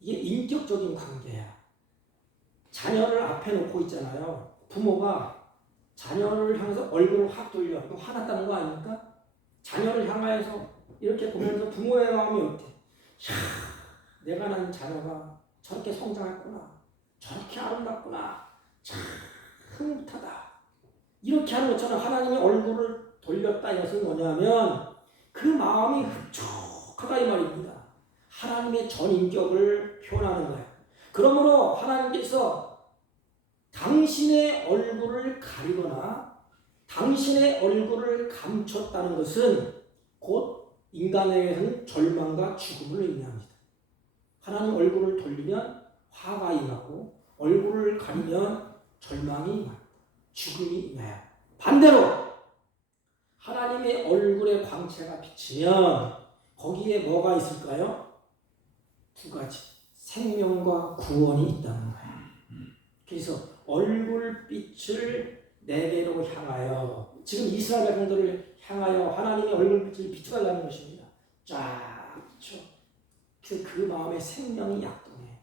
이게 인격적인 관계야. 자녀를 앞에 놓고 있잖아요. 부모가 자녀를 향해서 얼굴을 확 돌려. 그거 화났다는 거 아닙니까? 자녀를 향하여서 이렇게 보면서 부모의 마음이 어때? 야, 내가 낳은 자녀가 저렇게 성장했구나. 저렇게 아름답구나. 참 흐뭇하다. 이렇게 하는 것처럼 하나님의 얼굴을 돌렸다. 이것은 뭐냐면 그 마음이 흡족하다 이 말입니다. 하나님의 전인격을 표현하는 거예요. 그러므로 하나님께서 당신의 얼굴을 가리거나 당신의 얼굴을 감췄다는 것은 곧 인간에게는 절망과 죽음을 의미합니다. 하나님 얼굴을 돌리면 화가 임하고 얼굴을 가리면 절망이 임합니다. 죽음이 임해요. 반대로 하나님의 얼굴의 광채가 비치면 거기에 뭐가 있을까요? 두 가지. 생명과 구원이 있다는 거예요. 그래서 얼굴빛을 내게로 향하여, 지금 이스라엘 백성들을 향하여 하나님의 얼굴빛을 비춰달라는 것입니다. 쫙 비춰. 그래서 그 마음에 생명이 약동해.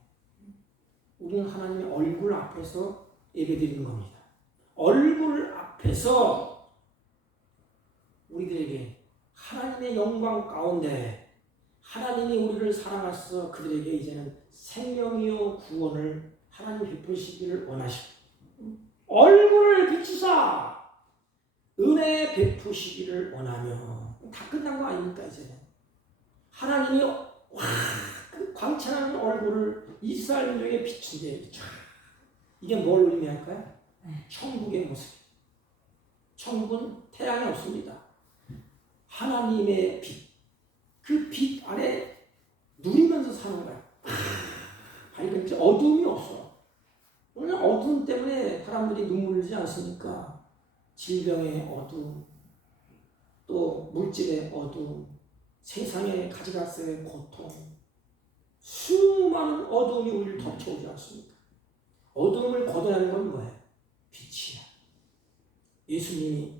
우리는 하나님의 얼굴 앞에서 예배드리는 겁니다. 얼굴 앞에서 우리들에게 하나님의 영광 가운데 하나님이 우리를 사랑하셔서 그들에게 이제는 생명이요 구원을 하나님 베푸시기를 원하시고 얼굴을 비추사 은혜 베푸시기를 원하며 다 끝난 거 아닙니까 이제는. 하나님이 그 광채나는 얼굴을 이스라엘 민족에 비춘데 이게 뭘 의미할까요? 천국의 모습. 천국은 태양이 없습니다. 하나님의 빛. 그 빛 안에 누리면서 사는 거야. 밝은 어두움이 없어. 오늘 어두움 때문에 사람들이 눈물 흘리지 않습니까? 질병의 어두움, 또 물질의 어두움, 세상의 가지각색의 고통, 수많은 어두움이 우리를 덮쳐오지 않습니까? 어두움을 걷어내는 건 뭐예요? 빛이야. 예수님이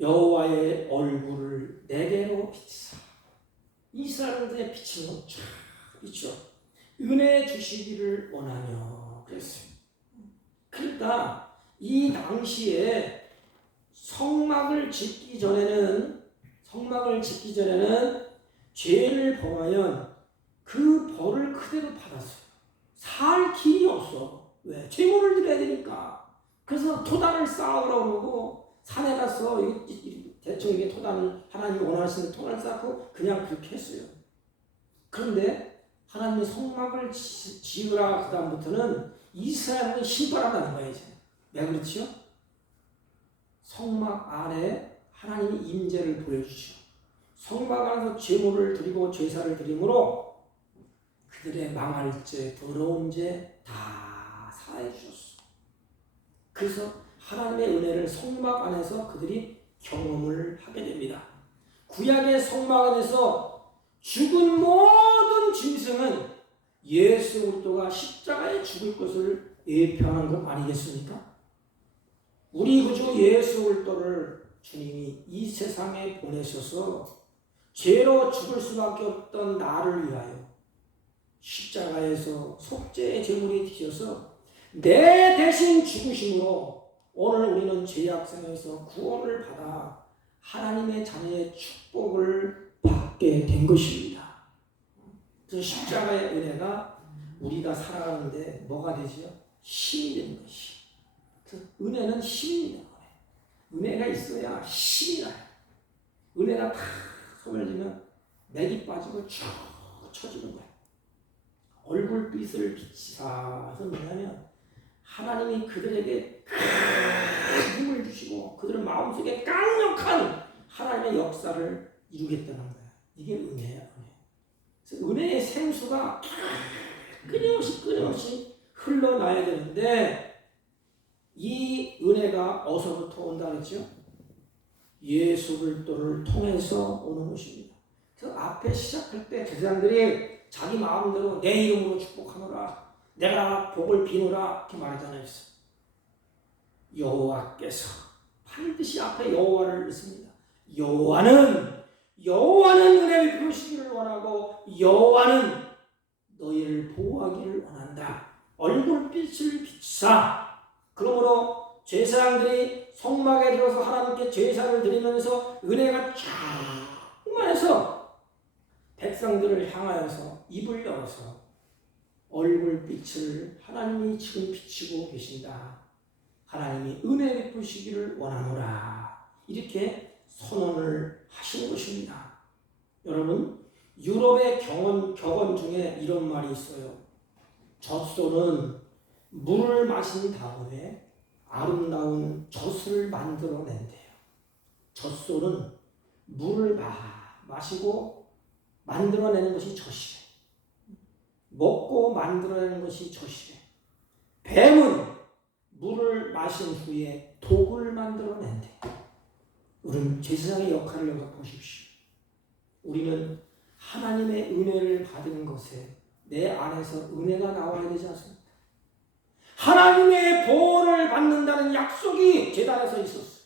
여호와의 얼굴을 내게로 비치사 이스라엘의 빛으로 쫙 비춰 은혜 주시기를 원하며 그랬어요. 그러니까 이 당시에 성막을 짓기 전에는 죄를 범하면 그 벌을 그대로 받았어요. 살 길이 없어. 왜? 제물을 드려야 되니까. 그래서 토단을 쌓으라고 그러고 산에 가서 대충 이게 토단을 하나님이 원하시는 토단을 쌓고 그냥 그렇게 했어요. 그런데 하나님이 성막을 지으라 그 다음부터는 이스라엘은 신바람나는 거예요. 이제. 왜 그렇지요? 성막 안에 하나님이 임재를 보여주시오. 성막 안에서 제물을 드리고 제사를 드림으로 그들의 망할 죄, 더러운 죄 다 사해 주셨어. 그래서 하나님의 은혜를 성막 안에서 그들이 경험을 하게 됩니다. 구약의 성막 안에서 죽은 모든 짐승은 예수 그리스도가 십자가에 죽을 것을 예표하는 것 아니겠습니까? 우리 구주 예수 그리스도를 주님이 이 세상에 보내셔서 죄로 죽을 수밖에 없던 나를 위하여 십자가에서 속죄의 제물이 되셔서 내 대신 죽으심으로 오늘 우리는 죄악생에서 구원을 받아 하나님의 자녀의 축복을 받게 된 것입니다. 그래서 십자가의 은혜가 우리가 살아가는데 뭐가 되죠? 힘이 되는 것이. 그래서 은혜는 힘입니다. 은혜가 있어야 힘이 나요. 은혜가 다 손을 들면 맥이 빠지고 쭉 쳐지는 거예요. 얼굴빛을 비치사. 그래서 뭐냐면 하나님이 그들에게 큰 힘을 주시고 그들의 마음속에 강력한 하나님의 역사를 이루겠다는 거예요. 이게 은혜야. 그래서 은혜의 생수가 끊임없이 흘러나야 되는데 이 은혜가 어디서부터 온다 그랬죠? 예수 그리스도를 통해서 오는 것입니다. 그래서 앞에 시작할 때 제사장들이 자기 마음대로 내 이름으로 축복하노라, 내가 복을 비누라 이렇게 말하잖아요. 여호와께서 반드시 앞에 여호와를 넣습니다. 여호와는 은혜를 베푸시기를 원하고 여호와는 너희를 보호하기를 원한다. 얼굴빛을 비추사. 그러므로 제사장들이 성막에 들어서 하나님께 제사를 드리면서 은혜가 충만해서 백성들을 향하여서 입을 열어서 얼굴빛을 하나님이 지금 비추고 계신다. 하나님이 은혜 베푸시기를 원하노라. 이렇게 선언을 하시는 것입니다. 여러분, 유럽의 격언 중에 이런 말이 있어요. 젖소는 물을 마신 다음에 아름다운 젖을 만들어낸대요. 젖소는 물을 마시고 만들어내는 것이 젖이래. 먹고 만들어내는 것이 젖이래. 뱀은 물을 마신 후에 독을 만들어낸대. 우리는 제사장의 역할을 여기서 보십시오. 우리는 하나님의 은혜를 받은 것에 내 안에서 은혜가 나와야 되지 않습니까? 하나님의 보호를 받는다는 약속이 제단에서 있었어요.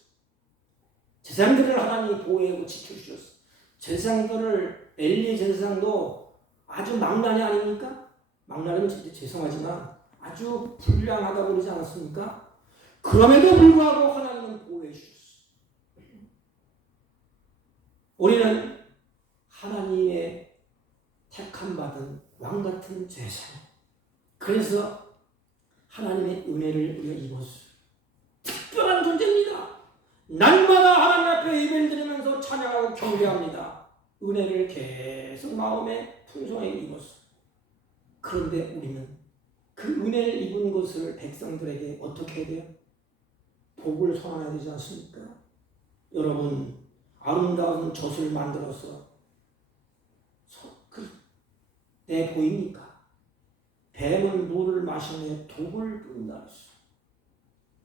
제사장들을 하나님이 보호하고 지켜주셨어요. 제사장들을 엘리 제사장도 아주 망나니 아닙니까? 망나니는 진짜 죄송하지만 아주 불량하다고 그러지 않았습니까? 그럼에도 불구하고 하나님은 보호해 주셨어요. 우리는 하나님의 택함받은 왕같은 제사장. 그래서 하나님의 은혜를 우리가 입었어요. 특별한 존재입니다. 날마다 하나님 앞에 예배를 드리면서 찬양하고 경배합니다. 은혜를 계속 마음에 풍성하게 입었어요. 그런데 우리는 그 은혜를 입은 것을 백성들에게 어떻게 해야 돼요? 복을 선언해야 되지 않습니까? 여러분, 아름다운 젖을 만들어서 내 보입니까? 뱀은 물을 마시며 독을 뿌린다 했어.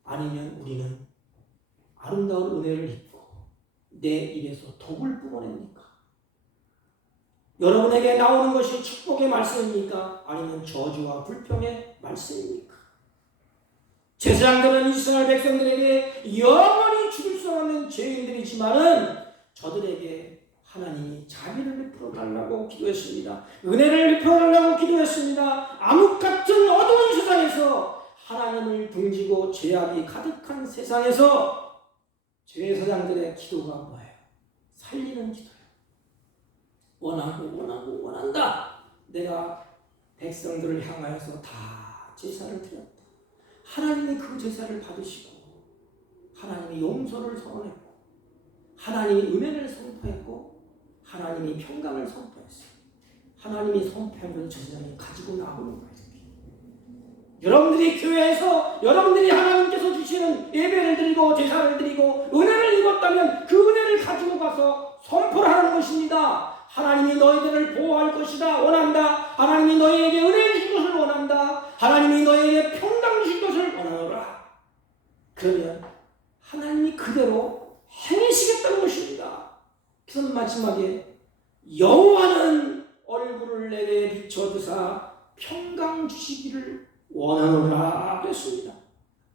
아니면 우리는 아름다운 은혜를 입고 내 입에서 독을 뿜어냅니까? 여러분에게 나오는 것이 축복의 말씀입니까? 아니면 저주와 불평의 말씀입니까? 제사장들은 이스라엘 백성들에게 영원히 죽을 수 없는 죄인들이지만은 저들에게 하나님이 자비를 베풀어 달라고 기도했습니다. 은혜를 베풀어 달라고 기도했습니다. 암흑 같은 어두운 세상에서 하나님을 등지고 죄악이 가득한 세상에서 제사장들의 기도가 뭐예요? 살리는 기도예요. 원한다. 내가 백성들을 향하여서 다 제사를 드렸다. 하나님이 그 제사를 받으시고 하나님이 용서를 선언했고 하나님이 은혜를 선포했고 하나님이 평강을 선포했어요. 하나님이 선포한 걸 제사장이 가지고 나오는 거예요. 여러분들이 교회에서 여러분들이 하나님께서 주시는 예배를 드리고 제사를 드리고 은혜를 입었다면 그 은혜를 가지고 가서 선포를 하는 것입니다. 하나님이 너희들을 보호할 것이다 원한다. 하나님이 너희에게 은혜를 주실 것을 원한다. 하나님이 너희에게 평강 주실 것을 원하노라. 그러면 하나님이 그대로 행하시겠다는 것입니다. 그래서 마지막에 여호와는 얼굴을 내게 비춰주사 평강 주시기를 원하노라 그랬습니다.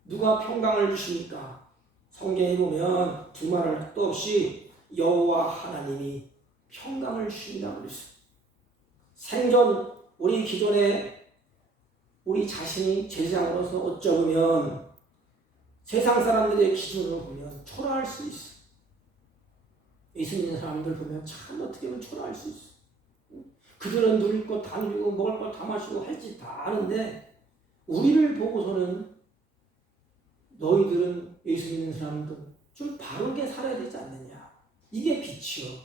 누가 평강을 주십니까? 성경에 보면 두말할 것도 없이 여호와 하나님이 평강을 주신다고 그랬어요. 생전 우리 기존에 우리 자신이 제사장으로서 어쩌면 세상 사람들의 기준으로 보면 초라할 수 있어. 예수 믿는 사람들 보면 참 어떻게 보면 초라할 수 있어. 그들은 누릴 것 다 누리고 먹을 것 다 마시고 할 짓 다 아는데 우리를 보고서는 너희들은 예수 믿는 사람들 좀 바르게 살아야 되지 않느냐. 이게 빛이요.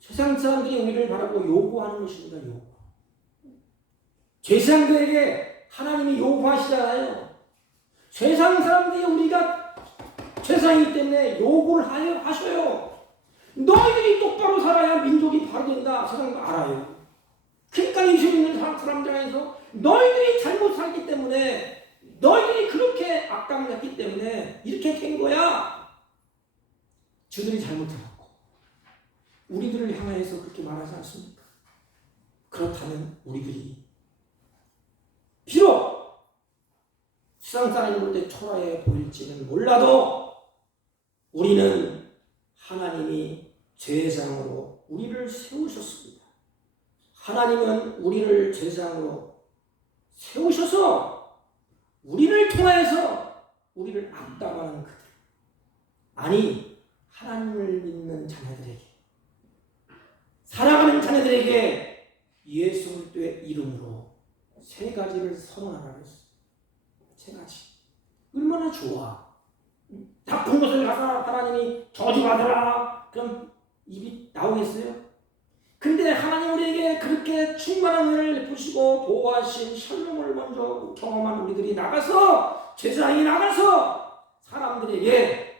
세상 사람들이 우리를 바라고 요구하는 것입니다. 요구. 제사장들에게 하나님이 요구하시잖아요. 세상 사람들이 우리가 세상이기 때문에 요구를 하셔요. 너희들이 똑바로 살아야 민족이 바로 된다. 세상도 알아요. 그러니까 예수 믿는 사람들 안에서 너희들이 잘못 살기 때문에 너희들이 그렇게 악감했기 때문에 이렇게 된 거야. 주들이 잘못해갖고 우리들을 향해서 그렇게 말하지 않습니까? 그렇다면 우리들이 비록 세상 사람이 볼 때 초라해 보일지는 몰라도 우리는 하나님이 제사장으로 우리를 세우셨습니다. 하나님은 우리를 제사장으로 세우셔서 우리를 통하여서 우리를 악담하는 그들, 아니 하나님을 믿는 자녀들에게, 살아가는 자녀들에게 예수 그리스도의 이름으로 세 가지를 선언하라고 했어요. 세 가지. 얼마나 좋아. 나쁜 것을 가서 하나님이 저주받으라. 그럼 입이 나오겠어요? 근데 하나님 우리에게 그렇게 충만한 은혜를 베푸시고 보호하신 샬롬을 먼저 경험한 우리들이 나가서, 제사장이 나가서 사람들에게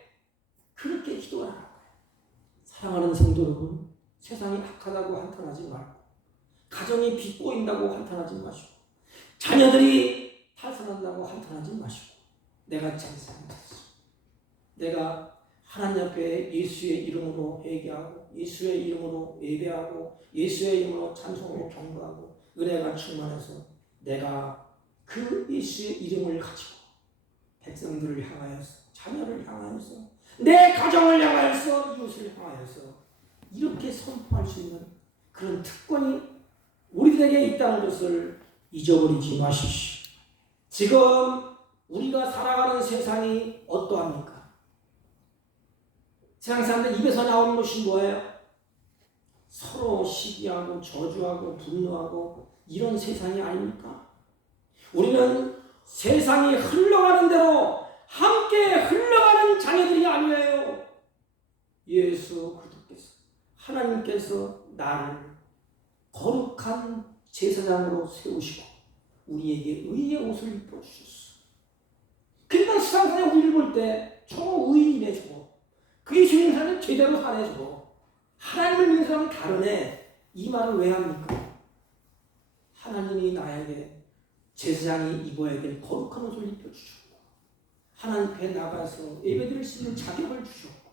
그렇게 기도하라는 거예요. 사랑하는 성도 여러분, 세상이 악하다고 한탄하지 말고, 가정이 비꼬인다고 한탄하지 마시고, 자녀들이 탈선한다고 한탄하지 마시고, 내가 제사장이었어. 내가 하나님 앞에 예수의 이름으로 회개하고 예수의 이름으로 예배하고 예수의 이름으로 찬송하고 경배하고 은혜가 충만해서 내가 그 예수의 이름을 가지고 백성들을 향하여서, 자녀를 향하여서, 내 가정을 향하여서, 이웃을 향하여서 이렇게 선포할 수 있는 그런 특권이 우리들에게 있다는 것을 잊어버리지 마십시오. 지금 우리가 살아가는 세상이 어떠합니까? 세상 사람들 입에서 나오는 것이 뭐예요? 서로 시기하고 저주하고 분노하고 이런 세상이 아닙니까? 우리는 세상이 흘러가는 대로 함께 흘러가는 자녀들이 아니에요. 예수 그리스도께서 하나님께서 나를 거룩한 제사장으로 세우시고 우리에게 의의 옷을 입혀주셨어. 그러니까 세상에 우리를 볼 때 저 의인이네 저거. 그게 주는 사람은 제대로 사네 저거. 하나님을 믿는 사람은 다르네. 이 말을 왜 합니까? 하나님이 나에게 제사장이 입어야 될 거룩한 옷을 입혀주셨고 하나님께 나가서 예배드릴 수 있는 자격을 주셨고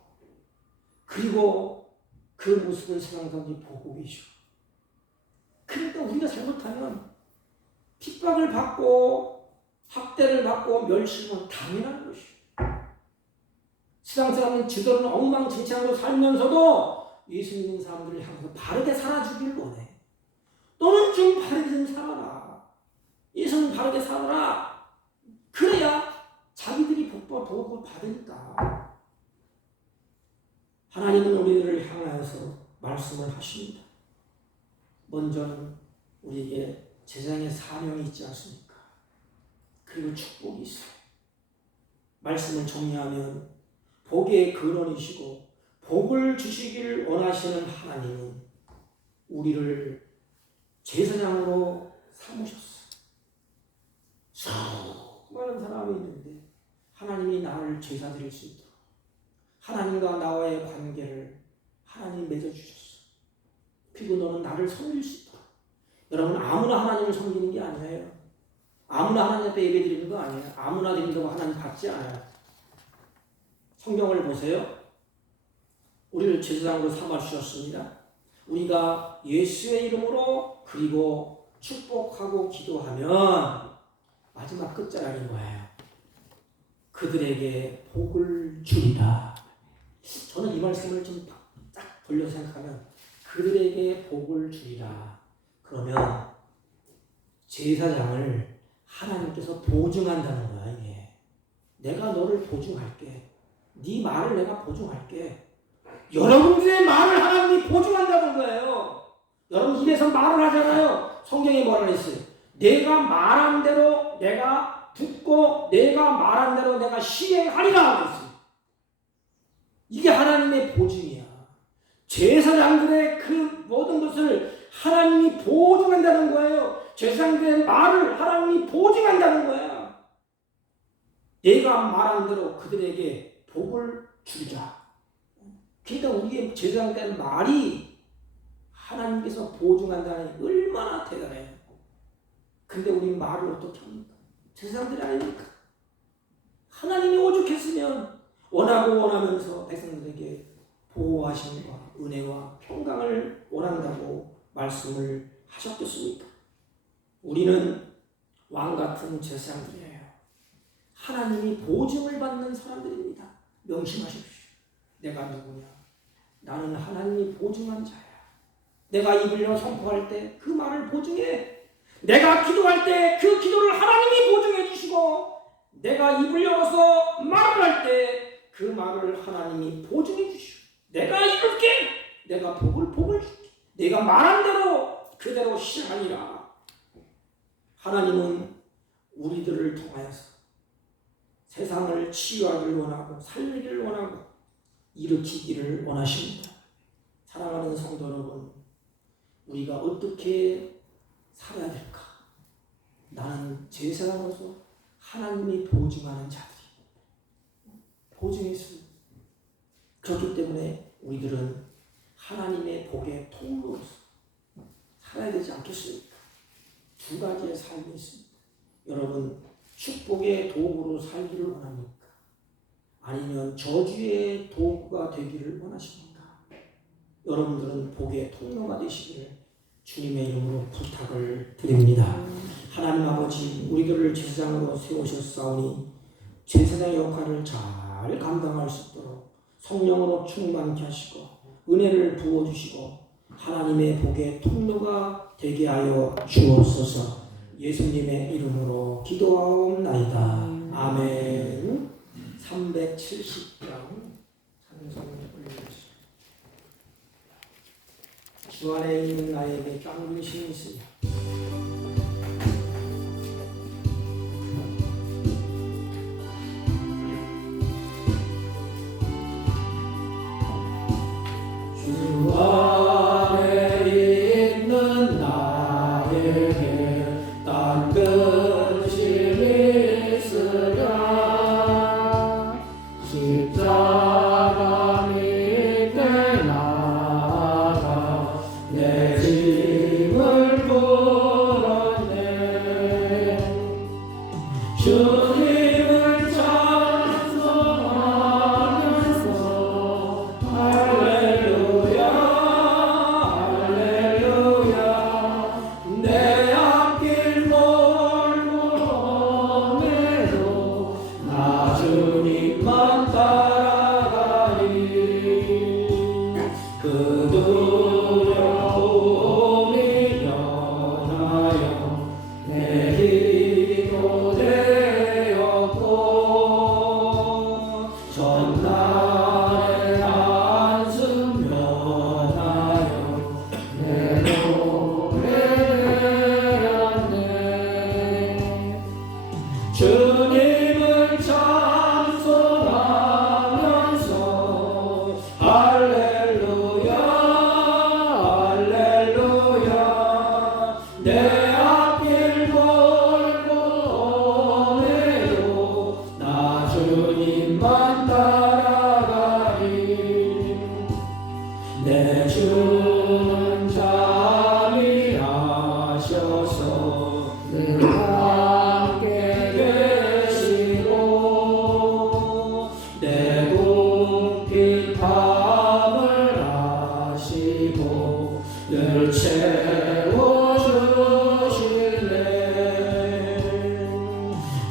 그리고 그 모습을 세상 사람들이 보고 계셔. 그러니까 우리가 잘못하면 핍박을 받고 학대를 받고 멸시는 당연한 것이에요. 세상 사람은 지도는 엉망진창으로 살면서도 예수 믿는 사람들을 향해서 바르게 살아주길 원해. 너는 좀 바르게 좀 살아라. 예수는 바르게 살아라. 그래야 자기들이 복과 복을 받으니까. 하나님은 우리들을 향하여서 말씀을 하십니다. 먼저는 우리에게 제사장의 사명이 있지 않습니까? 그리고 축복이 있어요. 말씀을 정리하면 복의 근원이시고 복을 주시기를 원하시는 하나님은 우리를 제사장으로 삼으셨어요. 수많은 사람이 있는데 하나님이 나를 제사 드릴 수 있도록 하나님과 나와의 관계를 하나님이 맺어주셨어. 그리고 너는 나를 섬길 수 있도록. 여러분 아무나 하나님을 섬기는 게 아니에요. 아무나 하나님 앞에 예배 드리는 거 아니에요. 아무나 드린다고 하나님 받지 않아요. 성경을 보세요. 우리를 제사장으로 삼아주셨습니다. 우리가 예수의 이름으로 그리고 축복하고 기도하면 마지막 끝자락인 거예요. 그들에게 복을 주리라. 저는 이 말씀을 좀 딱 돌려 생각하면 그들에게 복을 주리라. 그러면 제사장을 하나님께서 보증한다는 거야. 이게 내가 너를 보증할게. 네 말을 내가 보증할게. 여러분들의 말을 하나님이 보증한다는 거예요. 여러분 입에서 말을 하잖아요. 성경에 뭐라 그랬어요? 내가 말한 대로 내가 듣고 내가 말한 대로 내가 시행하리라 그랬어요. 이게 하나님의 보증이야. 제사장들의 그 모든 것을 하나님이 보증한다는 거예요. 제사장들의 말을 하나님이 보증한다는 거야. 내가 말한 대로 그들에게 복을 주자. 그러니까 우리의 제사장들의 말이 하나님께서 보증한다는 게 얼마나 대단해요. 근데 우리 말을 어떻게 합니까? 제사장들이 아닙니까? 하나님이 오죽했으면 원하면서 백성들에게 보호하심과 은혜와 평강을 원한다고 말씀을 하셨겠습니까? 우리는 왕같은 제사장들이에요. 하나님이 보증을 받는 사람들입니다. 명심하십시오. 내가 누구냐? 나는 하나님이 보증한 자야. 내가 입을 열어 선포할 때 그 말을 보증해. 내가 기도할 때 그 기도를 하나님이 보증해 주시고 내가 입을 열어서 말을 할 때 그 말을 하나님이 보증해 주시고 내가 이룰게. 내가 복을 줄게. 내가 말한 대로 그대로 실하니라. 하나님은 우리들을 통하여서 세상을 치유하기를 원하고 살리기를 원하고 일으키기를 원하십니다. 사랑하는 성도 여러분, 우리가 어떻게 살아야 될까? 나는 제사장으로서 하나님이 보증하는 자들이 보증했습니다. 그렇기 때문에 우리들은 하나님의 복의 통로로서 살아야 되지 않겠습니까? 두 가지의 삶이 있습니다. 여러분, 축복의 도구로 살기를 원합니까? 아니면 저주의 도구가 되기를 원하십니까? 여러분들은 복의 통로가 되시기를 주님의 이름으로 부탁을 드립니다. 하나님 아버지, 우리들을 제사장으로 세우셨사오니 제사장의 역할을 잘 감당할 수 있도록 성령으로 충만케 하시고 은혜를 부어주시고 하나님의 복의 통로가 되게 하여 주옵소서. 예수님의 이름으로 기도하옵나이다. 아멘. 370장 찬송 올려주시죠. 주 안에 있는 나에게 깡근 힘이 있으며 주 안에 있는 나에게 깡근 힘이 있으랴 십자가 밑에 나가 내 짐을 풀었네 주님을 찬송하면서 할렐루야 할렐루야 내 앞길 멀고 험해도 나 주님만 따라가리 그 두려움이 변하여 내 기도 되었고 전날의 한숨 면하여 내 노래 되었네 주님을 찬송하면서 할렐루야 할렐루야 내 앞길 멀고 험해도 나 주님만 따라가리 내 주는 잠이 하셔서 늘 함께 계시고 내 궁핍 밤을 아시고 늘 채워주시네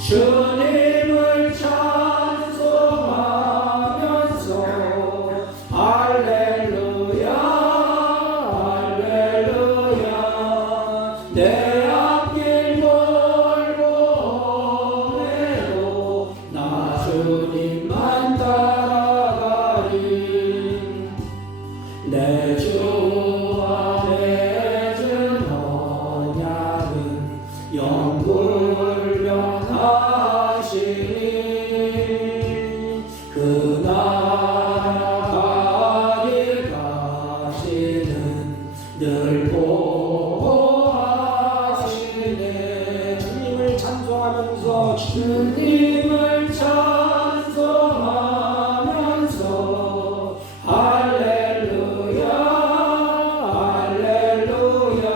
주님을 찬송하면서 할렐루야 할렐루야 내 앞길 멀고 험해도 나 주님만 따라가리 내 주 안에 준 언약은 영불변하시니 그 나라 가길 가시는 늘 보호하시네 주님을 찬송하면서 주님을 찬송하면서 할렐루야 할렐루야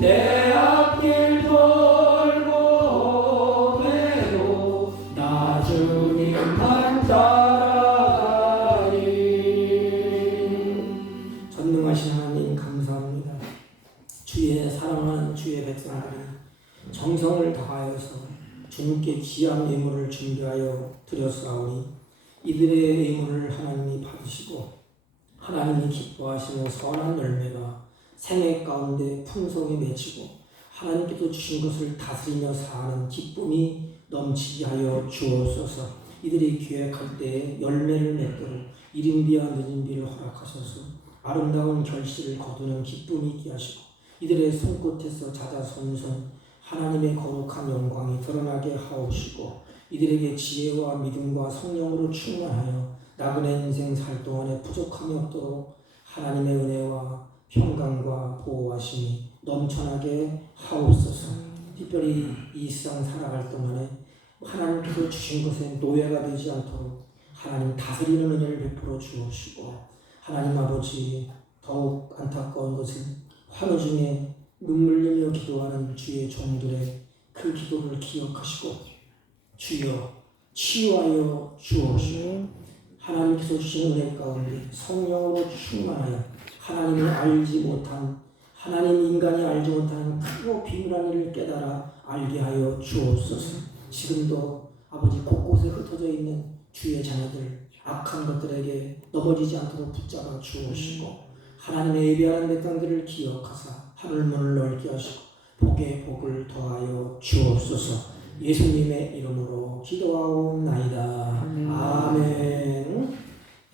내 앞길 멀고 험해도 나 주님만 따라가리 전능하신 하나님 감사합니다 주의 사랑하는 주의 백성들이 정성을 다하여서 주님께 귀한 예물을 준비하여 드렸사오니 이들의 예물을 하나님이 받으시고 하나님이 기뻐하시는 선한 열매가 생애 가운데 풍성히 맺히고 하나님께서 주신 것을 다스리며 사는 기쁨이 넘치게 하여 주옵소서. 이들이 계획할 때에 열매를 맺도록 이른비와 늦은비를 허락하셔서 아름다운 결실을 거두는 기쁨이 있게 하시고 이들의 손끝에서 자자손손 하나님의 거룩한 영광이 드러나게 하옵시고 이들에게 지혜와 믿음과 성령으로 충만하여 나그네 인생 살 동안에 부족함이 없도록 하나님의 은혜와 평강과 보호하심이 넘쳐나게 하옵소서. 특별히 이 세상 살아갈 동안에 하나님께서 주신 것에 노예가 되지 않도록 하나님 다스리는 은혜를 베풀어 주옵시고 하나님 아버지 더욱 안타까운 것은 환우 중에 눈물 흘리며 기도하는 주의 종들의 그 기도를 기억하시고 주여 치유하여 주옵시고 하나님께서 주신 은혜 가운데 성령으로 충만하여 하나님이 알지 못한 하나님 인간이 알지 못하는 크고 비밀한 일을 깨달아 알게 하여 주옵소서. 지금도 아버지 곳곳에 흩어져 있는 주의 자녀들 악한 것들에게 넘어지지 않도록 붙잡아 주옵시고 하나님의 예비하는 백성들을 기억하사 하늘문을 넓게 하시고 복에 복을 더하여 주옵소서. 예수님의 이름으로 기도하옵나이다. 아멘.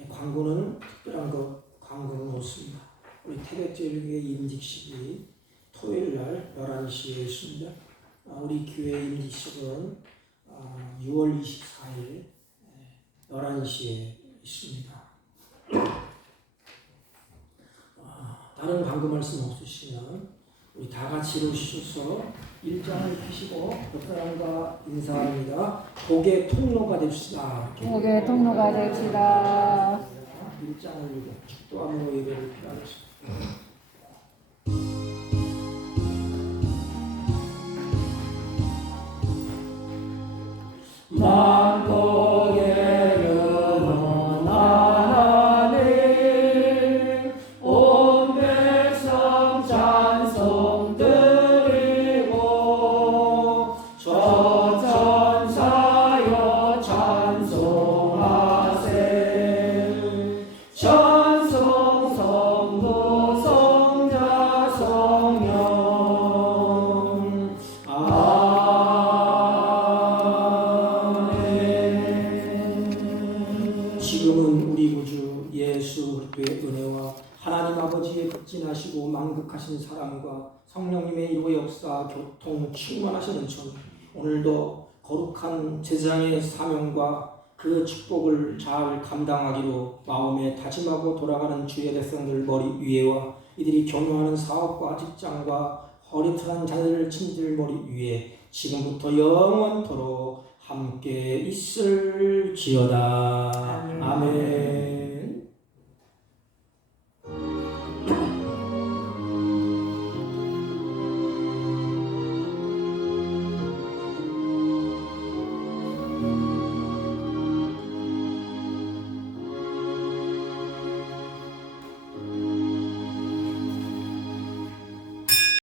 광고는 특별한 거 광고는 없습니다. 우리 태백제일교회 임직식이 토요일날 11시에 있습니다. 우리 교회 임직식은 6월 24일 11시에 있습니다. 다른 광고 말씀 없으시면 우리 다 같이 일어서셔서 일장을 펴시고 옆 사람과 인사합니다. 복의 통로가 됩시다. 복의 통로가 됩시다. 일장을 축도함으로 예배를 피하겠습니다. 만복의 근원 하나님 온 백성 찬송 드리고 천천사여 찬송하세 찬송 성도 성자 성령 지금은 우리 구주 예수 그리스도의 은혜와 하나님 아버지의 극진하시고 만극하신 사랑과 성령님의 일부 역사 교통 충만하신 은총 오늘도 거룩한 제사장의 사명과 그 축복을 잘 감당하기로 마음에 다짐하고 돌아가는 주의 백성들 머리 위에와 이들이 경영하는 사업과 직장과 허리튼한 자녀들 친지들 머리 위에 지금부터 영원토록 함께 있을지어다. 아멘.